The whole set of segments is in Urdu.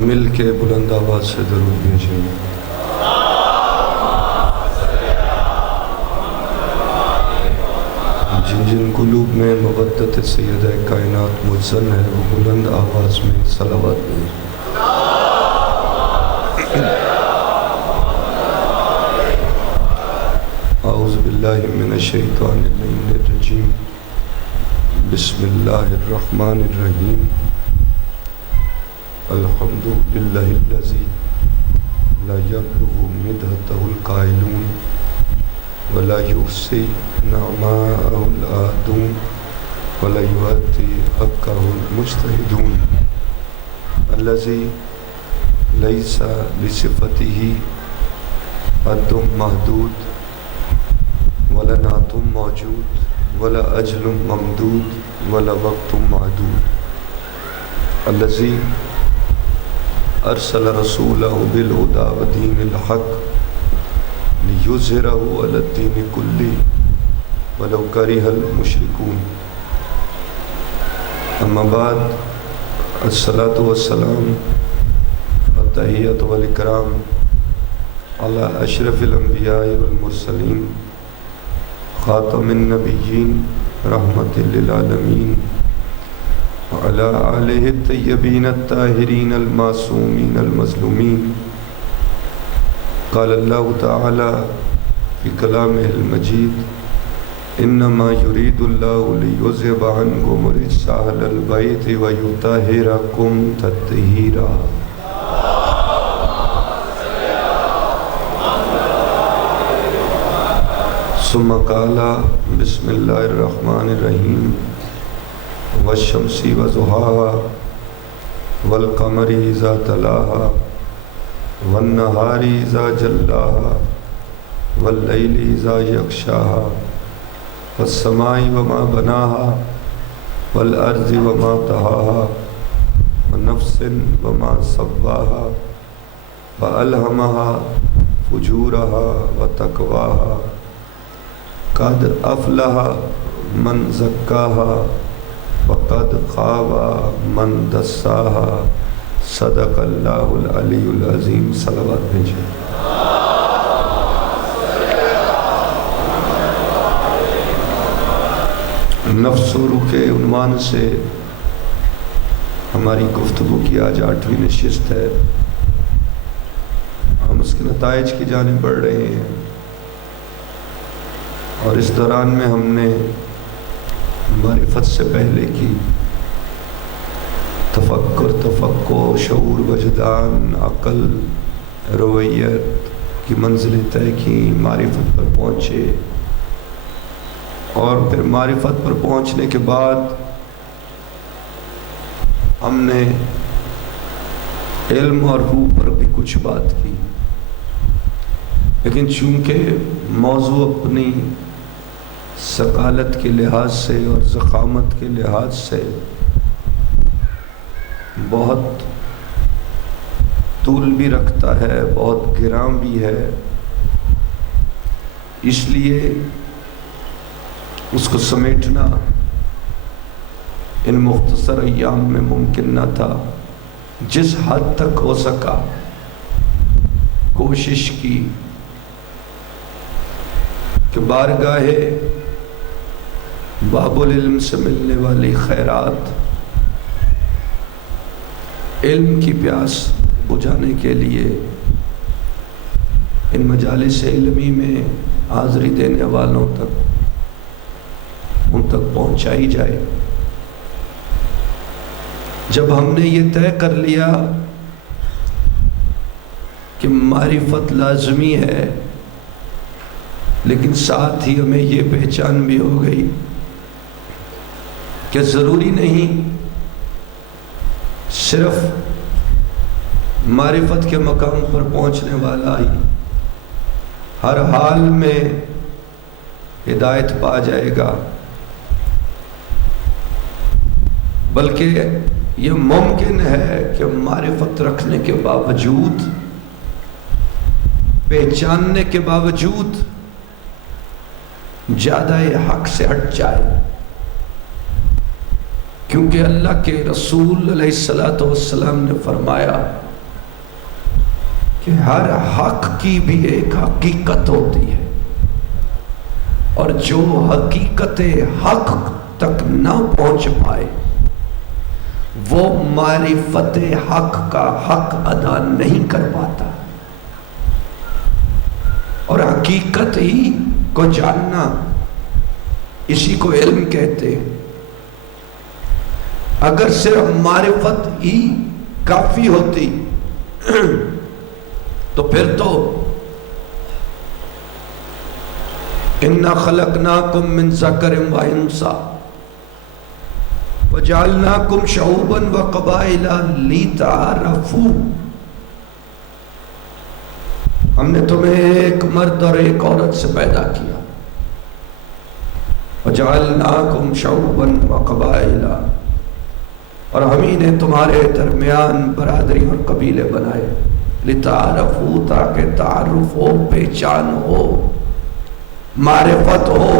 مل کے بلند آواز سے درود بھیجیں۔ جن جن قلوب میں مودت سیدہ کائنات مجزن ہے وہ بلند آواز میں صلوات بھیجیں۔ اعوذ باللہ من الشیطان الرجیم، بسم اللہ الرحمن الرحیم۔ الحمد للہ الذی لا یبلغ مدحتہ القائلون ولا یحصی نعماءہ العادون ولا یؤتی حقہ المجتہدون، الذی لیس لصفتہ حد محدود ولا نعت موجود ولا اجل ممدود ولا وقت معدود، الذی ارسل رسولہ بالہدی ودین الحق لیظہرہ علی الدین کلہ ولو کرہ المشرکون۔ اما بعد، الصلاۃ والسلام والتحیۃ والاکرام علی اشرف الانبیاء والمرسلین خاتم النبیین رحمۃ للعالمین وعلى آلہ الطیبین الطاہرین المعصومین المظلومین۔ قال اللہ تعالی فی کلامہ المجید، انما یرید اللہ لیذہب عنکم الرجس اہل البیت ویطہرکم تطہیرا۔ ثم قال بسم اللہ الرحمن الرحیم، والشمس وضحاها والقمر اذا تلاها والنہار اذا جلاها واللیل اذا یغشاها والسماء وما بناها والارض وما طحاها ونفس وما سواها فألہمها فجورها وتقواها قد افلح من زکاها وقد خاب من دساها۔ صدق اللہ العلی العظیم۔ صلوات بھیجیں۔ نفس و روح کے عنوان سے ہماری گفتگو کی آج 8ویں نشست ہے۔ ہم اس کے نتائج کی جانب بڑھ رہے ہیں، اور اس دوران میں ہم نے معرفت سے پہلے کی تفکر، تفقہ، شعور، وجدان، عقل، رویت کی منزلیں طے کی، معرفت پر پہنچے، اور پھر معرفت پر پہنچنے کے بعد ہم نے علم اور روح پر بھی کچھ بات کی، لیکن چونکہ موضوع اپنی ثقالت کے لحاظ سے اور ضخامت کے لحاظ سے بہت طول بھی رکھتا ہے، بہت گراں بھی ہے، اس لیے اس کو سمیٹنا ان مختصر ایام میں ممکن نہ تھا۔ جس حد تک ہو سکا کوشش کی کہ بارگاہ باب العلم سے ملنے والی خیرات، علم کی پیاس بجھانے کے لیے ان مجالس علمی میں حاضری دینے والوں تک، ان تک پہنچائی جائے۔ جب ہم نے یہ طے کر لیا کہ معرفت لازمی ہے، لیکن ساتھ ہی ہمیں یہ پہچان بھی ہو گئی کہ ضروری نہیں صرف معرفت کے مقام پر پہنچنے والا ہی ہر حال میں ہدایت پا جائے گا، بلکہ یہ ممکن ہے کہ معرفت رکھنے کے باوجود، پہچاننے کے باوجود زیادہ حق سے ہٹ جائے، کیونکہ اللہ کے رسول علیہ السلام نے فرمایا کہ ہر حق کی بھی ایک حقیقت ہوتی ہے، اور جو حقیقت حق تک نہ پہنچ پائے وہ معرفت حق کا حق ادا نہیں کر پاتا۔ اور حقیقت ہی کو جاننا، اسی کو علم کہتے ہیں۔ اگر صرف معرفت ہی کافی ہوتی تو پھر تو اِنَّا خَلَقْنَاكُم مِّن ذَكَرٍ وَأُنثَىٰ وَجَعَلْنَاكُمْ شُعُوبًا وَقَبَائِلَ لِتَعَارَفُوا، ہم نے تمہیں ایک مرد اور ایک عورت سے پیدا کیا، وَجَعَلْنَاكُمْ شُعُوبًا وَقَبَائِلَ، اور ہم ہی نے تمہارے درمیان برادری اور قبیلے بنائے، لِتَعَارَفُوا، تاکہ تعارف ہو، پہچان ہو، معرفت ہو۔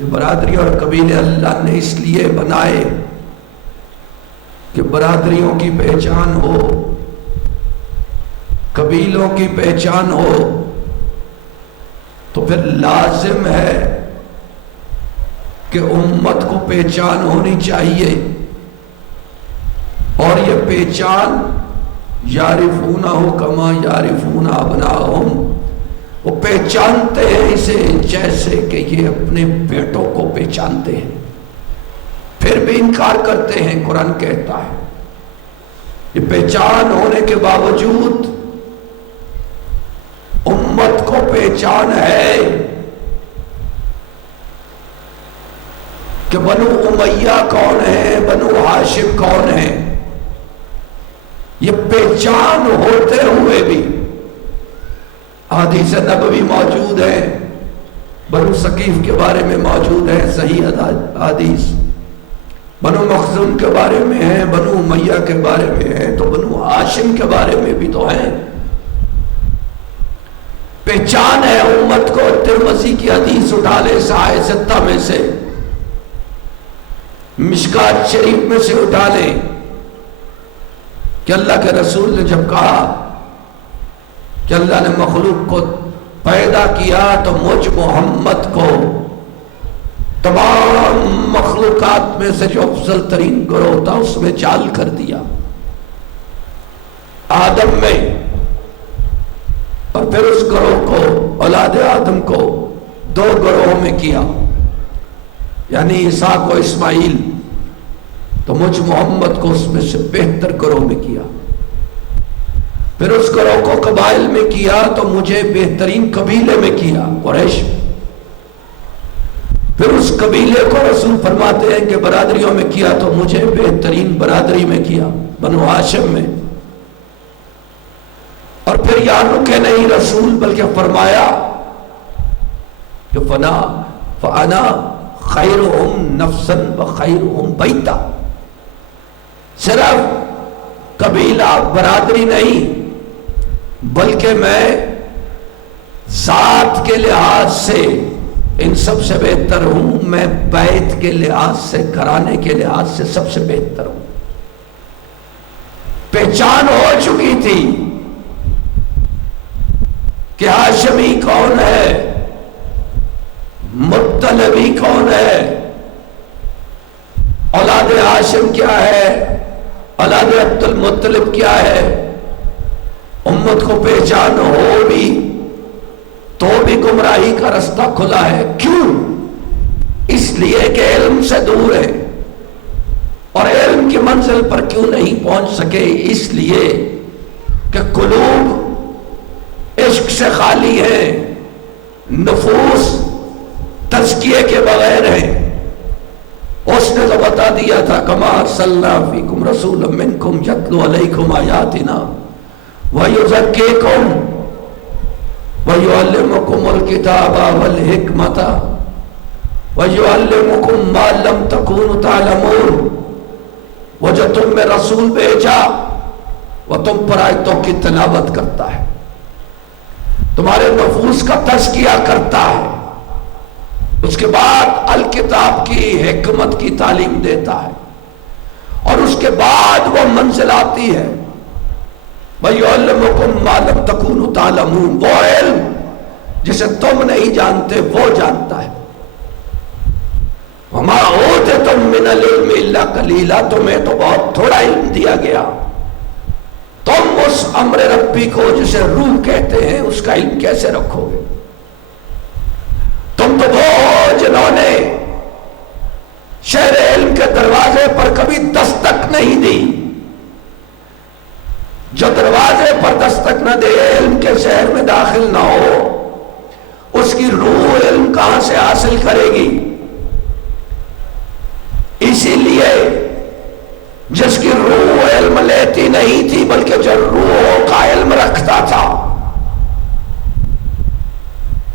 یہ برادری اور قبیلے اللہ نے اس لیے بنائے کہ برادریوں کی پہچان ہو، قبیلوں کی پہچان ہو، تو پھر لازم ہے کہ امت کو پہچان ہونی چاہیے، اور یہ پہچان یعرفونہ کما یعرفون ابناءہم، وہ پہچانتے ہیں اسے جیسے کہ یہ اپنے بیٹوں کو پہچانتے ہیں، پھر بھی انکار کرتے ہیں۔ قرآن کہتا ہے یہ پہچان ہونے کے باوجود امت کو پہچان ہے کہ بنو امیہ کون ہے، بنو ہاشم کون ہے، یہ پہچان ہوتے ہوئے بھی حدیث نبوی موجود ہے، بنو ثقیف کے بارے میں موجود ہے صحیح حدیث، بنو مخزوم کے بارے میں ہے، بنو امیہ کے بارے میں ہے، تو بنو ہاشم کے بارے میں بھی تو ہے۔ پہچان ہے امت کو۔ ترمذی کی حدیث اٹھا لے صحاح ستہ میں سے، مشکات شریف میں سے اٹھا لے کہ اللہ کے رسول نے جب کہا کہ اللہ نے مخلوق کو پیدا کیا تو مجھ محمد کو تمام مخلوقات میں سے جو افضل ترین گروہ تھا اس میں جعل کر دیا، آدم میں، اور پھر اس گروہ کو، اولاد آدم کو 2 گروہوں میں کیا، یعنی اسحاق و اسماعیل، تو مجھ محمد کو اس میں سے بہتر گروہ میں کیا، پھر اس گروہ کو قبائل میں کیا تو مجھے بہترین قبیلے میں کیا، قریش، پھر اس قبیلے کو رسول فرماتے ہیں کہ برادریوں میں کیا تو مجھے بہترین برادری میں کیا، بنو ہاشم میں، اور پھر یہاں رکے نہیں رسول بلکہ فرمایا کہ فَأَنَا خَيْرُهُمْ نَفْسًا وَخَيْرُهُمْ بَيْتًا، صرف قبیلہ برادری نہیں بلکہ میں ذات کے لحاظ سے ان سب سے بہتر ہوں، میں بیت کے لحاظ سے، گھرانے کے لحاظ سے سب سے بہتر ہوں۔ پہچان ہو چکی تھی کہ ہاشمی کون ہے، مطلبی کون ہے، اولاد ہاشم کیا ہے، اولاد عبد المطلب کیا ہے۔ امت کو پہچان ہو بھی تو بھی گمراہی کا رستہ کھلا ہے۔ کیوں؟ اس لیے کہ علم سے دور ہے، اور علم کی منزل پر کیوں نہیں پہنچ سکے؟ اس لیے کہ قلوب عشق سے خالی ہیں، نفوس تزکیے کے بغیر ہیں۔ اس نے تو بتا دیا تھا کما ارسلنا فیکم رسولا منکم یتلو علیکم آیاتنا ویزکیکم ویعلمکم الکتاب والحکمت ویعلمکم ما لم تکونوا تعلمون۔ وہ جو تم میں رسول بھیجا وہ تم پر آیتوں کی تلاوت کرتا ہے، تمہارے نفوس کا تزکیہ کرتا ہے، اس کے بعد الکتاب کی حکمت کی تعلیم دیتا ہے، اور اس کے بعد وہ منزل آتی ہے وَيُعَلِّمُكُم مَّا لَمْ تَكُونُوا تَعْلَمُونَ، وہ علم جسے تم نہیں جانتے وہ جانتا ہے. وَمَا أُوتِيتُم مِّنَ الْعِلْمِ إِلَّا قَلِيلًا، تمہیں تو بہت تھوڑا علم دیا گیا. تم اس امر ربی کو جسے روح کہتے ہیں اس کا علم کیسے رکھو گے؟ تم تو وہ ہو جنہوں نے شہر علم کے دروازے پر کبھی دستک نہیں دی. جو دروازے پر دستک نہ دے، علم کے شہر میں داخل نہ ہو، اس کی روح علم کہاں سے حاصل کرے گی؟ اسی لیے جس کی روح علم لیتی نہیں تھی بلکہ جو روح کا علم رکھتا تھا،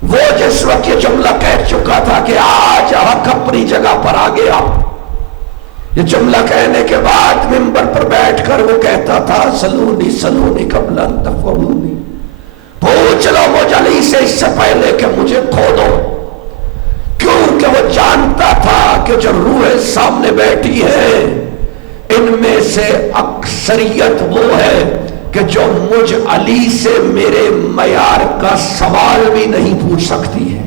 وہ جس وقت یہ جملہ کہہ چکا تھا کہ آج حق اپنی جگہ پر آ گیا، یہ جملہ کہنے کے بعد منبر پر بیٹھ کر وہ کہتا تھا سلونی سلونی قبل ان تفعلونی، پوچھ لو مجھ علی سے اس سے پہلے کہ مجھے کھو دو. کیونکہ وہ جانتا تھا کہ جو روح سامنے بیٹھی ہے ان میں سے اکثریت وہ ہے کہ جو مجھ علی سے میرے معیار کا سوال بھی نہیں پوچھ سکتی ہے.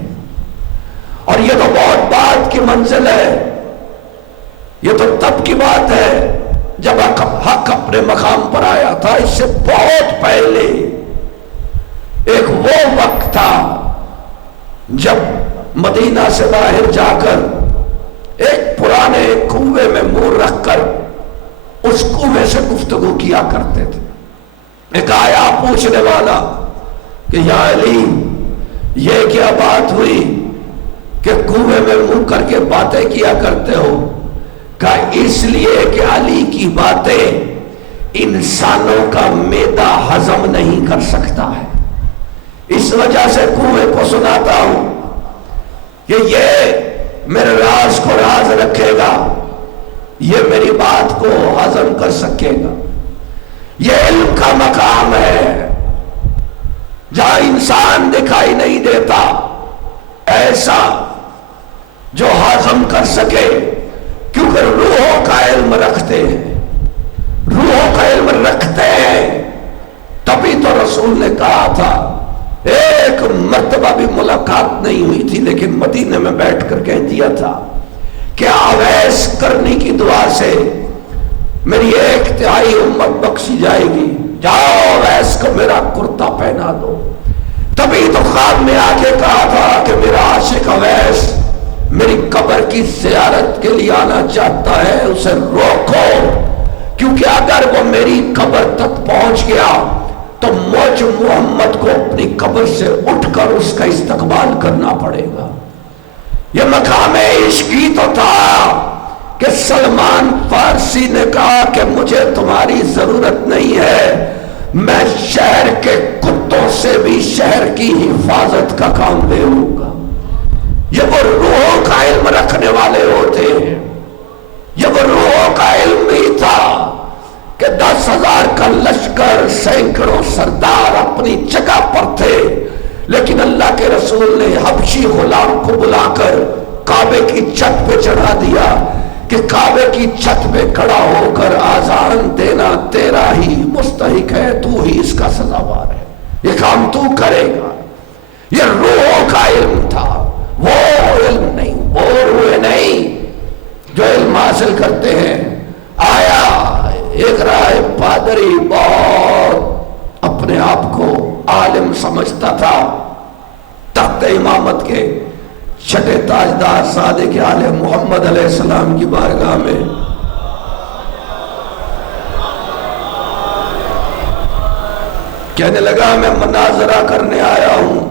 اور یہ تو بہت بات کی منزل ہے، یہ تو تب کی بات ہے جب حق اپنے مقام پر آیا تھا. اس سے بہت پہلے ایک وہ وقت تھا جب مدینہ سے باہر جا کر ایک پرانے کنویں میں منہ رکھ کر اس کنویں سے گفتگو کیا کرتے تھے. ایک آیا پوچھنے والا کہ یا علی یہ کیا بات ہوئی کہ کنویں میں منہ کر کے باتیں کیا کرتے ہو؟ کہا اس لیے کہ علی کی باتیں انسانوں کا معدہ ہضم نہیں کر سکتا ہے، اس وجہ سے کنویں کو سناتا ہوں کہ یہ میرے راز کو راز رکھے گا، یہ میری بات کو ہضم کر سکے گا. یہ علم کا مقام ہے جہاں انسان دکھائی نہیں دیتا ایسا جو ہضم کر سکے، کیونکہ روحوں کا علم رکھتے ہیں، روحوں کا علم رکھتے ہیں. تبھی تو رسول نے کہا تھا، ایک مرتبہ بھی ملاقات نہیں ہوئی تھی لیکن مدینے میں بیٹھ کر کہہ دیا تھا کہ اویس کرنی کی دعا سے میری 1/3 امت بخشی جائے گی، جاؤ اویس کو میرا کرتا پہنا دو. تبھی تو خواب میں آ کے کہا تھا کہ میرا عاشق اویس میری قبر کی زیارت کے لیے آنا چاہتا ہے، اسے روکو، کیونکہ اگر وہ میری قبر تک پہنچ گیا تو مجھ محمد کو اپنی قبر سے اٹھ کر اس کا استقبال کرنا پڑے گا. یہ مقام عشقی تو تھا کہ سلمان فارسی نے کہا کہ مجھے تمہاری ضرورت نہیں ہے، میں شہر کے کتوں سے بھی شہر کی حفاظت کا کام لے لوں گا. یہ وہ روحوں کا علم رکھنے والے ہوتے ہیں. یہ وہ روحوں کا علم بھی تھا کہ 10,000 کا لشکر، سینکڑوں سردار اپنی جگہ پر تھے، لیکن اللہ کے رسول نے حبشی غلام کو بلا کر کعبے کی چھت پہ چڑھا دیا کہ کعبے کی چھت پہ کھڑا ہو کر آذان دینا تیرا ہی مستحق ہے، تو ہی اس کا سزاوار ہے، یہ کام تو کرے گا. یہ روحوں کا علم تھا، وہ علم نہیں، وہ روح نہیں جو علم حاصل کرتے ہیں. آیا ایک رائے پادری بہت اپنے آپ کو عالم سمجھتا تھا، تخت امامت کے چھٹے تاجدار صادق آل محمد علیہ السلام کی بارگاہ میں کہنے لگا میں مناظرہ کرنے آیا ہوں،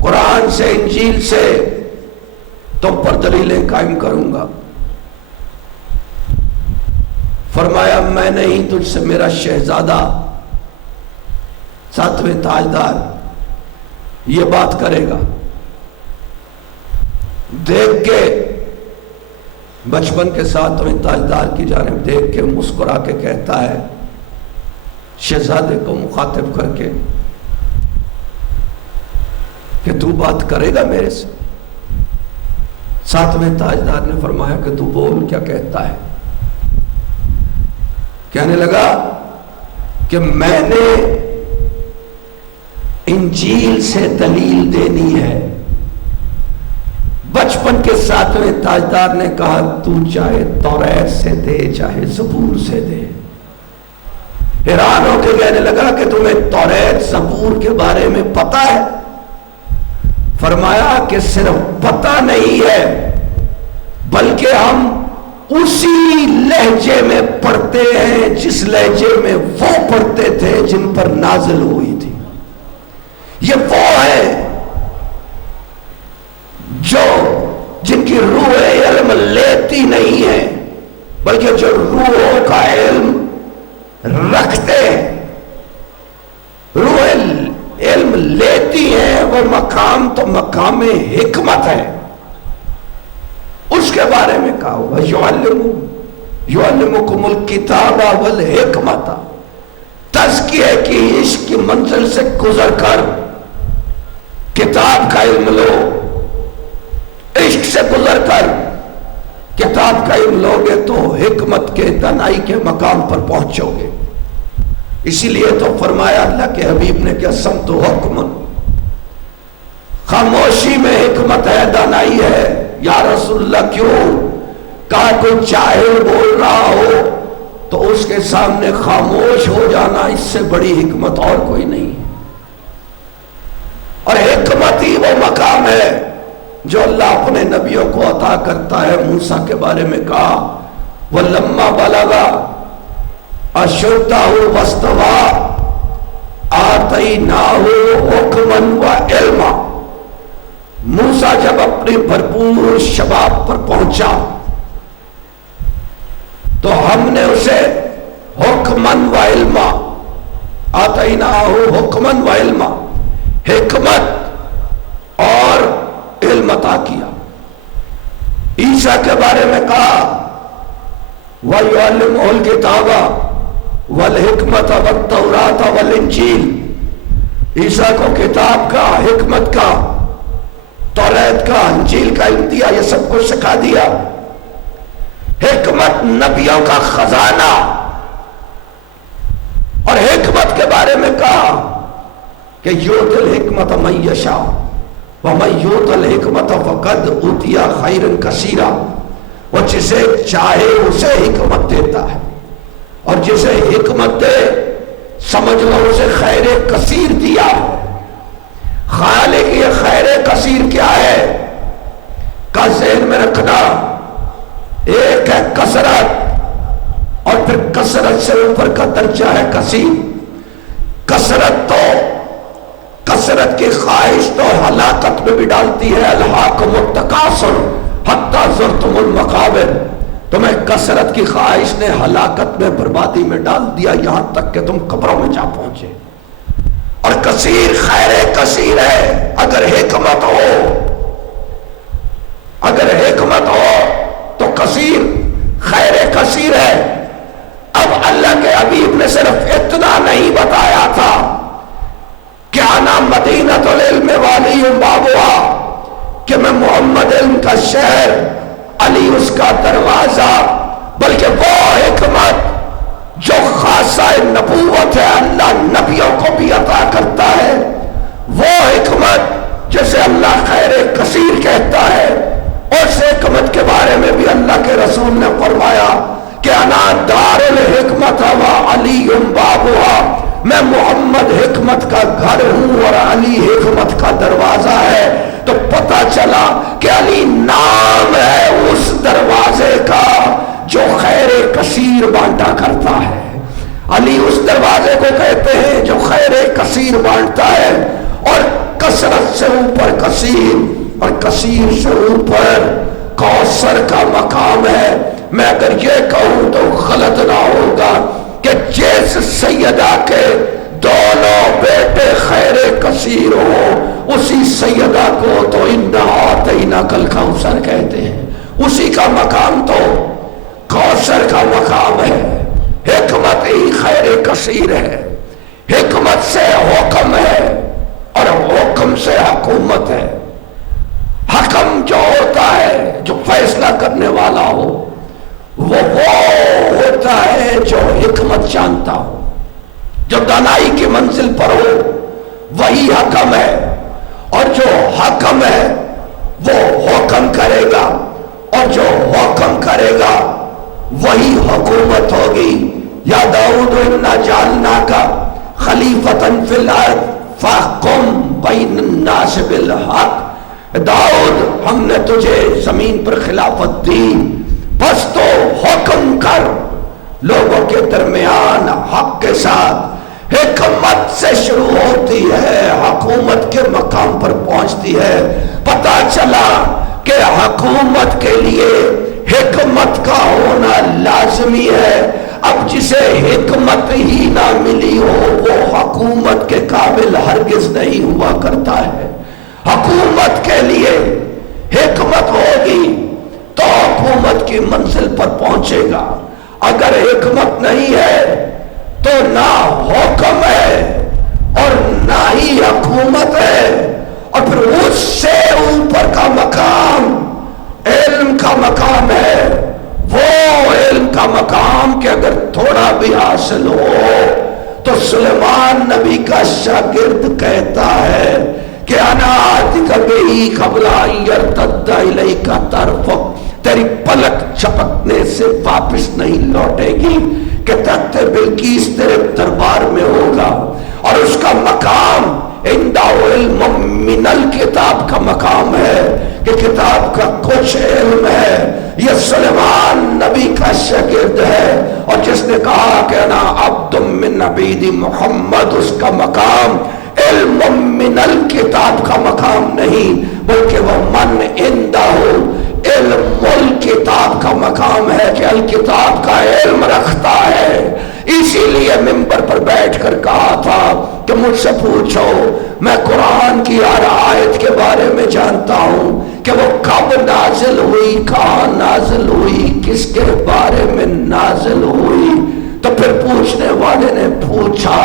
قرآن سے انجیل سے تم پر دلیلیں قائم کروں گا. فرمایا میں نہیں تجھ سے میرا شہزادہ 7ویں تاجدار یہ بات کرے گا. دیکھ کے بچپن کے 7ویں تاجدار کی جانب دیکھ کے مسکرا کے کہتا ہے شہزادے کو مخاطب کر کے کہ تو بات کرے گا میرے سے. 7ویں تاجدار نے فرمایا کہ تو بول، کیا کہتا ہے؟ کہنے لگا کہ میں نے انجیل سے دلیل دینی ہے۔ بچپن کے 7ویں تاجدار نے کہا تو چاہے توریت سے دے چاہے زبور سے دے۔ حیران ہو کے کہنے لگا کہ تمہیں توریت زبور کے بارے میں پتہ ہے؟ فرمایا کہ صرف پتہ نہیں ہے بلکہ ہم اسی لہجے میں پڑھتے ہیں جس لہجے میں وہ پڑھتے تھے جن پر نازل ہوئی تھی۔ یہ وہ ہے جو جن کی روح علم لیتی نہیں ہے بلکہ جو روح کا علم رکھتے ہیں، روح علم لیتی ہیں۔ وہ مقام تو مقام حکمت ہے، اس کے بارے میں کہا ہوا یعلمکم الکتاب والحکمت۔ تزکیہ کی عشق کی منزل سے گزر کر کتاب کا علم لو، عشق سے گزر کر کتاب کا علم لوگے تو حکمت کے دانائی کے مقام پر پہنچو گے۔ اسی لیے تو فرمایا اللہ کے حبیب نے کہ صمت حکم، خاموشی میں حکمت ہے، دانائی ہے۔ یا رسول اللہ کیوں؟ کہا کوئی جاہل بول رہا ہو تو اس کے سامنے خاموش ہو جانا اس سے بڑی حکمت اور کوئی نہیں۔ اور حکمت ہی وہ مقام ہے جو اللہ اپنے نبیوں کو عطا کرتا ہے۔ موسیٰ کے بارے میں کہا وَلَمَّا بَلَغَ أَشُدَّهُ وَاسْتَوَىٰ آتَيْنَاهُ حُکْمًا وَعِلْمًا۔ موسیٰ جب اپنی بھرپور شباب پر پہنچا تو ہم نے اسے حکماً و علما، آتَيْنَاهُ حُکْمًا وَعِلْمًا، حکمت اور علم عطا کیا۔ عیسیٰ کے بارے میں کہا وَيُعَلِّمُهُ الْكِتَابَ وَالْحِکْمَةَ وَالتَّوْرَاةَ وَالْإِنجِیلَ۔ عیسیٰ کو کتاب کا، حکمت کا، توریت کا، انجیل کا علم دیا، یہ سب کچھ سکھا دیا۔ حکمت نبیوں کا خزانہ، اور حکمت کے بارے میں کہا کہ یؤتی الحکمت من یشاء ومن یؤت الحکمت فقد اوتی خیرا کثیرا۔ وہ جسے چاہے اسے حکمت دیتا ہے، اور جسے حکمت دے سمجھ لو اسے خیر کثیر دیا ہے۔ خالق یہ خیر کثیر کیا ہے کا ذہن میں رکھنا۔ ایک ہے کثرت، اور پھر کثرت سے اوپر کا درجہ ہے کثیر۔ کثرت تو کثرت کی خواہش تو ہلاکت میں بھی ڈالتی ہے۔ الہاکم التکاثر حتی زرتم المقابر۔ تمہیں کثرت کی خواہش نے ہلاکت میں، بربادی میں ڈال دیا، یہاں تک کہ تم قبروں میں جا پہنچے۔ اور کثیر خیر کثیر ہے اگر حکمت ہو، اگر حکمت ہو تو کثیر خیر کثیر ہے۔ اب اللہ کے حبیب نے صرف اتنا نہیں بتایا تھا کہ انا مدینۃ العلم وعلی بابھا، کہ میں محمد علم کا شہر، علی اس کا دروازہ، بلکہ وہ حکمت جو خاصہ نبوت ہے، اللہ نبیوں کو بھی عطا کرتا ہے۔ وہ حکمت جسے اللہ خیر کثیر کہتا ہے، اس حکمت کے بارے میں بھی اللہ کے رسول نے فرمایا کہ انا دار الحکمت و علی بابھا، میں محمد حکمت کا گھر ہوں اور علی حکمت کا دروازہ ہے۔ تو پتہ چلا کہ علی نام ہے اس دروازے کا جو خیر کثیر بانٹا کرتا ہے۔ علی اس دروازے کو کہتے ہیں جو خیر کثیر بانٹتا ہے۔ اور کثرت سے اوپر کثیر، اور کثیر سے اوپر کوثر کا مقام ہے۔ میں اگر یہ کہوں تو غلط نہ ہوگا کہ جس سیدہ کے دونوں بیٹے خیر کثیر ہو، اسی سیدہ کو تو انا اعطیناک الکوثر کہتے ہیں۔ اسی کا مقام تو کوثر کا مقام ہے۔ حکمت ہی خیر کثیر ہے۔ حکمت سے حکم ہے، اور حکم سے حکومت ہے۔ حکم جو ہوتا ہے، جو فیصلہ کرنے والا ہو، وہ ہوتا ہے جو حکمت جانتا ہو، جو دانائی کی منزل پر ہو وہی حکم ہے، اور جو حکم ہے وہ حکم کرے گا، اور جو حکم کرے گا وہی حکومت ہوگی۔ یا داؤد انا جعلناک خلیفۃ فی الارض فاحکم بین الناس بالحق، داؤد ہم نے تجھے زمین پر خلافت دی، بس تو حکم کر لوگوں کے درمیان حق کے ساتھ۔ حکمت سے شروع ہوتی ہے، حکومت کے مقام پر پہنچتی ہے۔ پتہ چلا کہ حکومت کے لیے حکمت کا ہونا لازمی ہے۔ اب جسے حکمت ہی نہ ملی ہو وہ حکومت کے قابل ہرگز نہیں ہوا کرتا ہے۔ حکومت کے لیے حکمت ہوگی تو حکومت کی منزل پر پہنچے گا، اگر حکمت نہیں ہے تو نہ حکم ہے اور نہ ہی حکومت ہے۔ اور پھر اس سے اوپر کا مقام علم کا مقام ہے، وہ علم کا مقام کہ اگر تھوڑا بھی حاصل ہو تو سلیمان نبی کا شاگرد کہتا ہے کہ انا آتیک بہی قبل ان یرتد الیک طرفک، تیری پلک جھپکنے سے واپس نہیں لوٹے گی کہ تخت بلقیس تیرے دربار میں ہوگا، اور اس کا مقام عندہ علم من الکتاب کا مقام ہے کہ کتاب کا کچھ علم ہے۔ یہ سلیمان نبی کا شاگرد ہے، اور جس نے کہا کہ انا عبد من عبید محمد، اس کا مقام علم من الکتاب کا مقام نہیں بلکہ وہ من عندہ علم الکتاب کا مقام ہے کہ الکتاب کا علم رکھتا ہے۔ اسی لیے منبر پر بیٹھ کر کہا تھا کہ مجھ سے پوچھو، میں قرآن کی ہر آیت کے بارے میں جانتا ہوں کہ وہ کب نازل ہوئی، کہاں نازل ہوئی، کس کے بارے میں نازل ہوئی۔ تو پھر پوچھنے والے نے پوچھا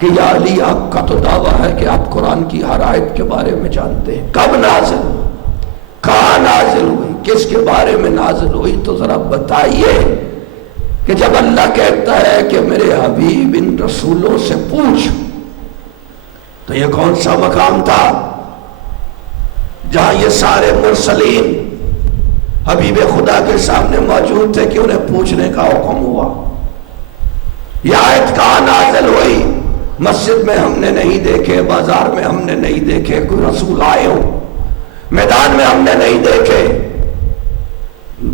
کہ یا علی، آپ کا تو دعویٰ ہے کہ آپ قرآن کی ہر آیت کے بارے میں جانتے ہیں، کب نازل ہوئی، کہاں نازل ہوئی، کس کے بارے میں نازل ہوئی؟ تو ذرا بتائیے کہ جب اللہ کہتا ہے کہ میرے حبیب ان رسولوں سے پوچھ، تو یہ کون سا مقام تھا جہاں یہ سارے مرسلین حبیب خدا کے سامنے موجود تھے کہ انہیں پوچھنے کا حکم ہوا؟ یہ آیت کہاں نازل ہوئی؟ مسجد میں ہم نے نہیں دیکھے، بازار میں ہم نے نہیں دیکھے، کوئی رسول آئے ہو، میدان میں ہم نے نہیں دیکھے،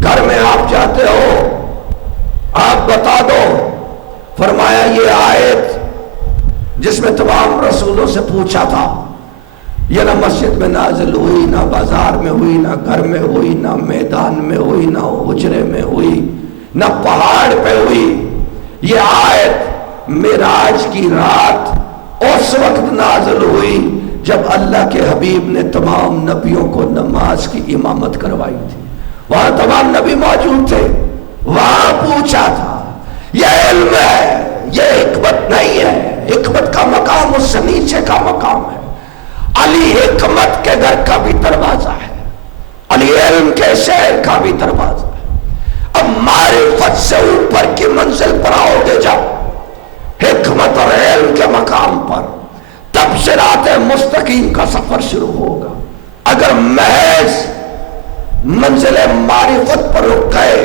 گھر میں آپ جاتے ہو، آپ بتا دو۔ فرمایا یہ آیت جس میں تمام رسولوں سے پوچھا تھا، یہ نہ مسجد میں نازل ہوئی، نہ بازار میں ہوئی، نہ گھر میں ہوئی، نہ میدان میں ہوئی، نہ حجرے میں ہوئی، نہ پہاڑ پہ ہوئی۔ یہ آیت معراج کی رات اس وقت نازل ہوئی جب اللہ کے حبیب نے تمام نبیوں کو نماز کی امامت کروائی تھی۔ وہاں تمام نبی موجود تھے، وہاں پوچھا تھا۔ یہ علم ہے، یہ حکمت نہیں ہے۔ حکمت کا مقام اس سے نیچے کا مقام ہے۔ علی حکمت کے گھر کا بھی دروازہ ہے، علی علم کے شہر کا بھی دروازہ ہے۔ اب معرفت سے اوپر کی منزل پر آؤ گے جب حکمت اور علم کے مقام پر، تب صراط مستقیم کا سفر شروع ہوگا۔ اگر محض منزل معرفت پر رک گئے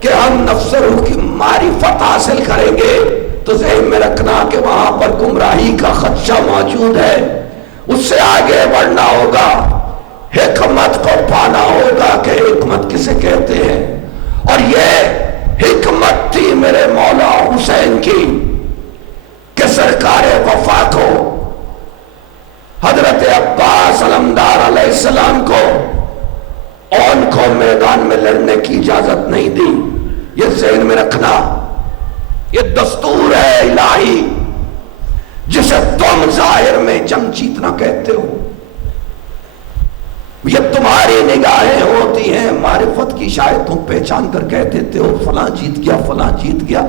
کہ ہم نفس روح کی معرفت حاصل کریں گے تو ذہن میں رکھنا کہ وہاں پر گمراہی کا خدشہ موجود ہے۔ اس سے آگے بڑھنا ہوگا، حکمت کو پانا ہوگا کہ حکمت کسے کہتے ہیں۔ اور یہ حکمت تھی میرے مولا حسین کی کہ سرکار وفا کو، حضرت عباس علمدار علیہ السلام کو، ان کو میدان میں لڑنے کی اجازت نہیں دی۔ یہ ذہن میں رکھنا، یہ دستور ہے الہی جسے تم ظاہر میں جنگ جیتنا کہتے ہو، یہ تمہاری نگاہیں ہوتی ہیں معرفت کی، شاید تم پہچان کر کہہ دیتے ہو فلاں جیت گیا، فلاں جیت گیا۔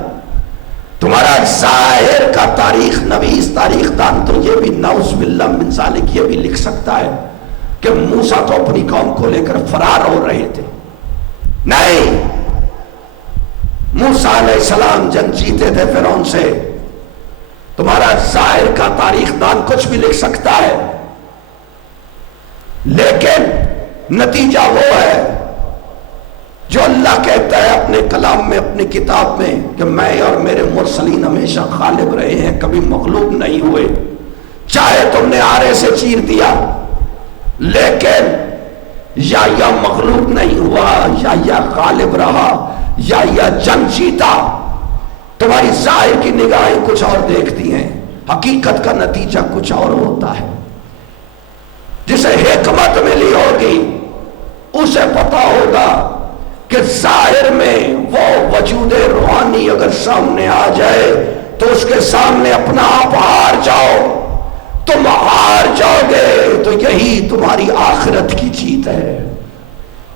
تمہارا ظاہر کا تاریخ نویس، تاریخ دان تو یہ بھی نعوذ باللہ من ذالک یہ بھی لکھ سکتا ہے کہ موسیٰ تو اپنی قوم کو لے کر فرار ہو رہے تھے۔ نہیں، موسیٰ علیہ السلام جنگ جیتے تھے فرعون سے، تمہارا ظاہر کا تاریخ دان کچھ بھی لکھ سکتا ہے، لیکن نتیجہ وہ ہے جو اللہ کہتا ہے اپنے کلام میں، اپنی کتاب میں، کہ میں اور میرے مرسلین ہمیشہ غالب رہے ہیں، کبھی مغلوب نہیں ہوئے۔ چاہے تم نے آرے سے چیر دیا، لیکن یا مغلوب نہیں ہوا، یا غالب رہا، یا جنگ جیتا۔ تمہاری ظاہر کی نگاہیں کچھ اور دیکھتی ہیں، حقیقت کا نتیجہ کچھ اور ہوتا ہے۔ جسے حکمت ملی ہوگی اسے پتا ہوگا کہ ظاہر میں وہ وجود روحانی اگر سامنے آ جائے تو اس کے سامنے اپنا آپ ہار جاؤ۔ تم ہار جاؤ گے تو یہی تمہاری آخرت کی جیت ہے،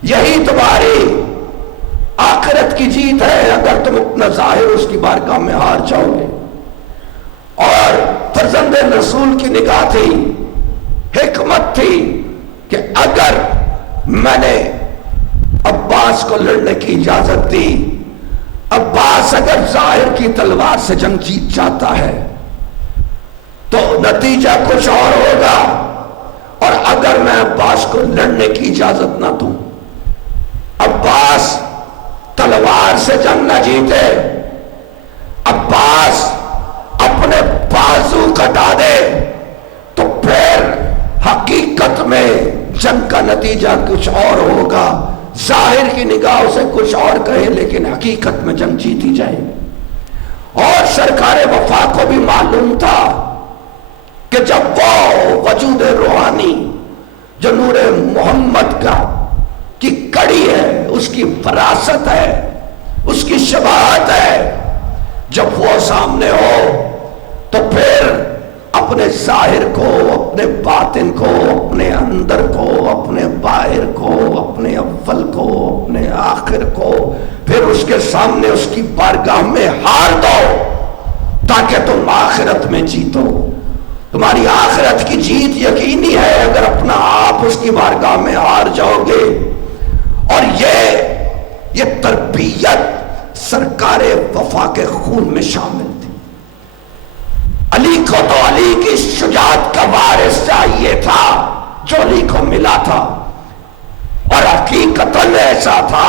یہی تمہاری آخرت کی جیت ہے اگر تم اپنا ظاہر اس کی بارگاہ میں ہار جاؤ گے۔ اور فرزند رسول کی نگاہ تھی، حکمت تھی کہ اگر میں نے عباس کو لڑنے کی اجازت دی، عباس اگر ظاہر کی تلوار سے جنگ جیت جاتا ہے تو نتیجہ کچھ اور ہوگا، اور اگر میں عباس کو لڑنے کی اجازت نہ دوں، عباس تلوار سے جنگ نہ جیتے، عباس اپنے بازو کٹا دے، تو پھر حقیقت میں جنگ کا نتیجہ کچھ اور ہوگا۔ ظاہر کی نگاہ سے کچھ اور کہے لیکن حقیقت میں جنگ جیتی جائے۔ اور سرکار وفا کو بھی معلوم تھا کہ جب وہ وجود روحانی جو نور محمد کا کی کڑی ہے، اس کی فراست ہے، اس کی شباہت ہے، جب وہ سامنے ہو تو پھر اپنے ظاہر کو، اپنے باطن کو، اپنے اندر کو، اپنے باہر کو، اپنے اول کو، اپنے آخر کو، پھر اس کے سامنے اس کی بارگاہ میں ہار دو تاکہ تم آخرت میں جیتو۔ تمہاری آخرت کی جیت یقینی ہے اگر اپنا آپ اس کی بارگاہ میں ہار جاؤ گے۔ اور یہ تربیت سرکار وفا کے خون میں شامل تھی۔ علی کو تو علی کی شجاعت کا وارث چاہیے تھا جو علی کو ملا تھا، اور حقیقتاً ایسا تھا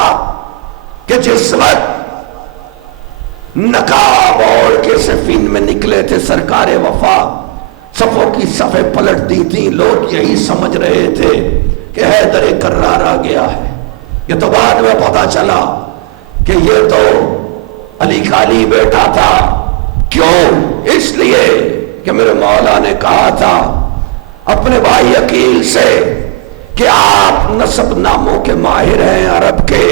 کہ جس وقت نقاب اوڑھ کے صفین میں نکلے تھے سرکار وفا، صفوں کی صفیں پلٹ دی تھی، لوگ یہی سمجھ رہے تھے کہ حیدر کرار آ گیا ہے۔ یہ تو بعد میں پتا چلا کہ یہ تو علی کا علی بیٹا تھا۔ کیوں؟ اس لیے کہ میرے مولا نے کہا تھا اپنے بھائی عقیل سے کہ آپ نسب ناموں کے ماہر ہیں عرب کے،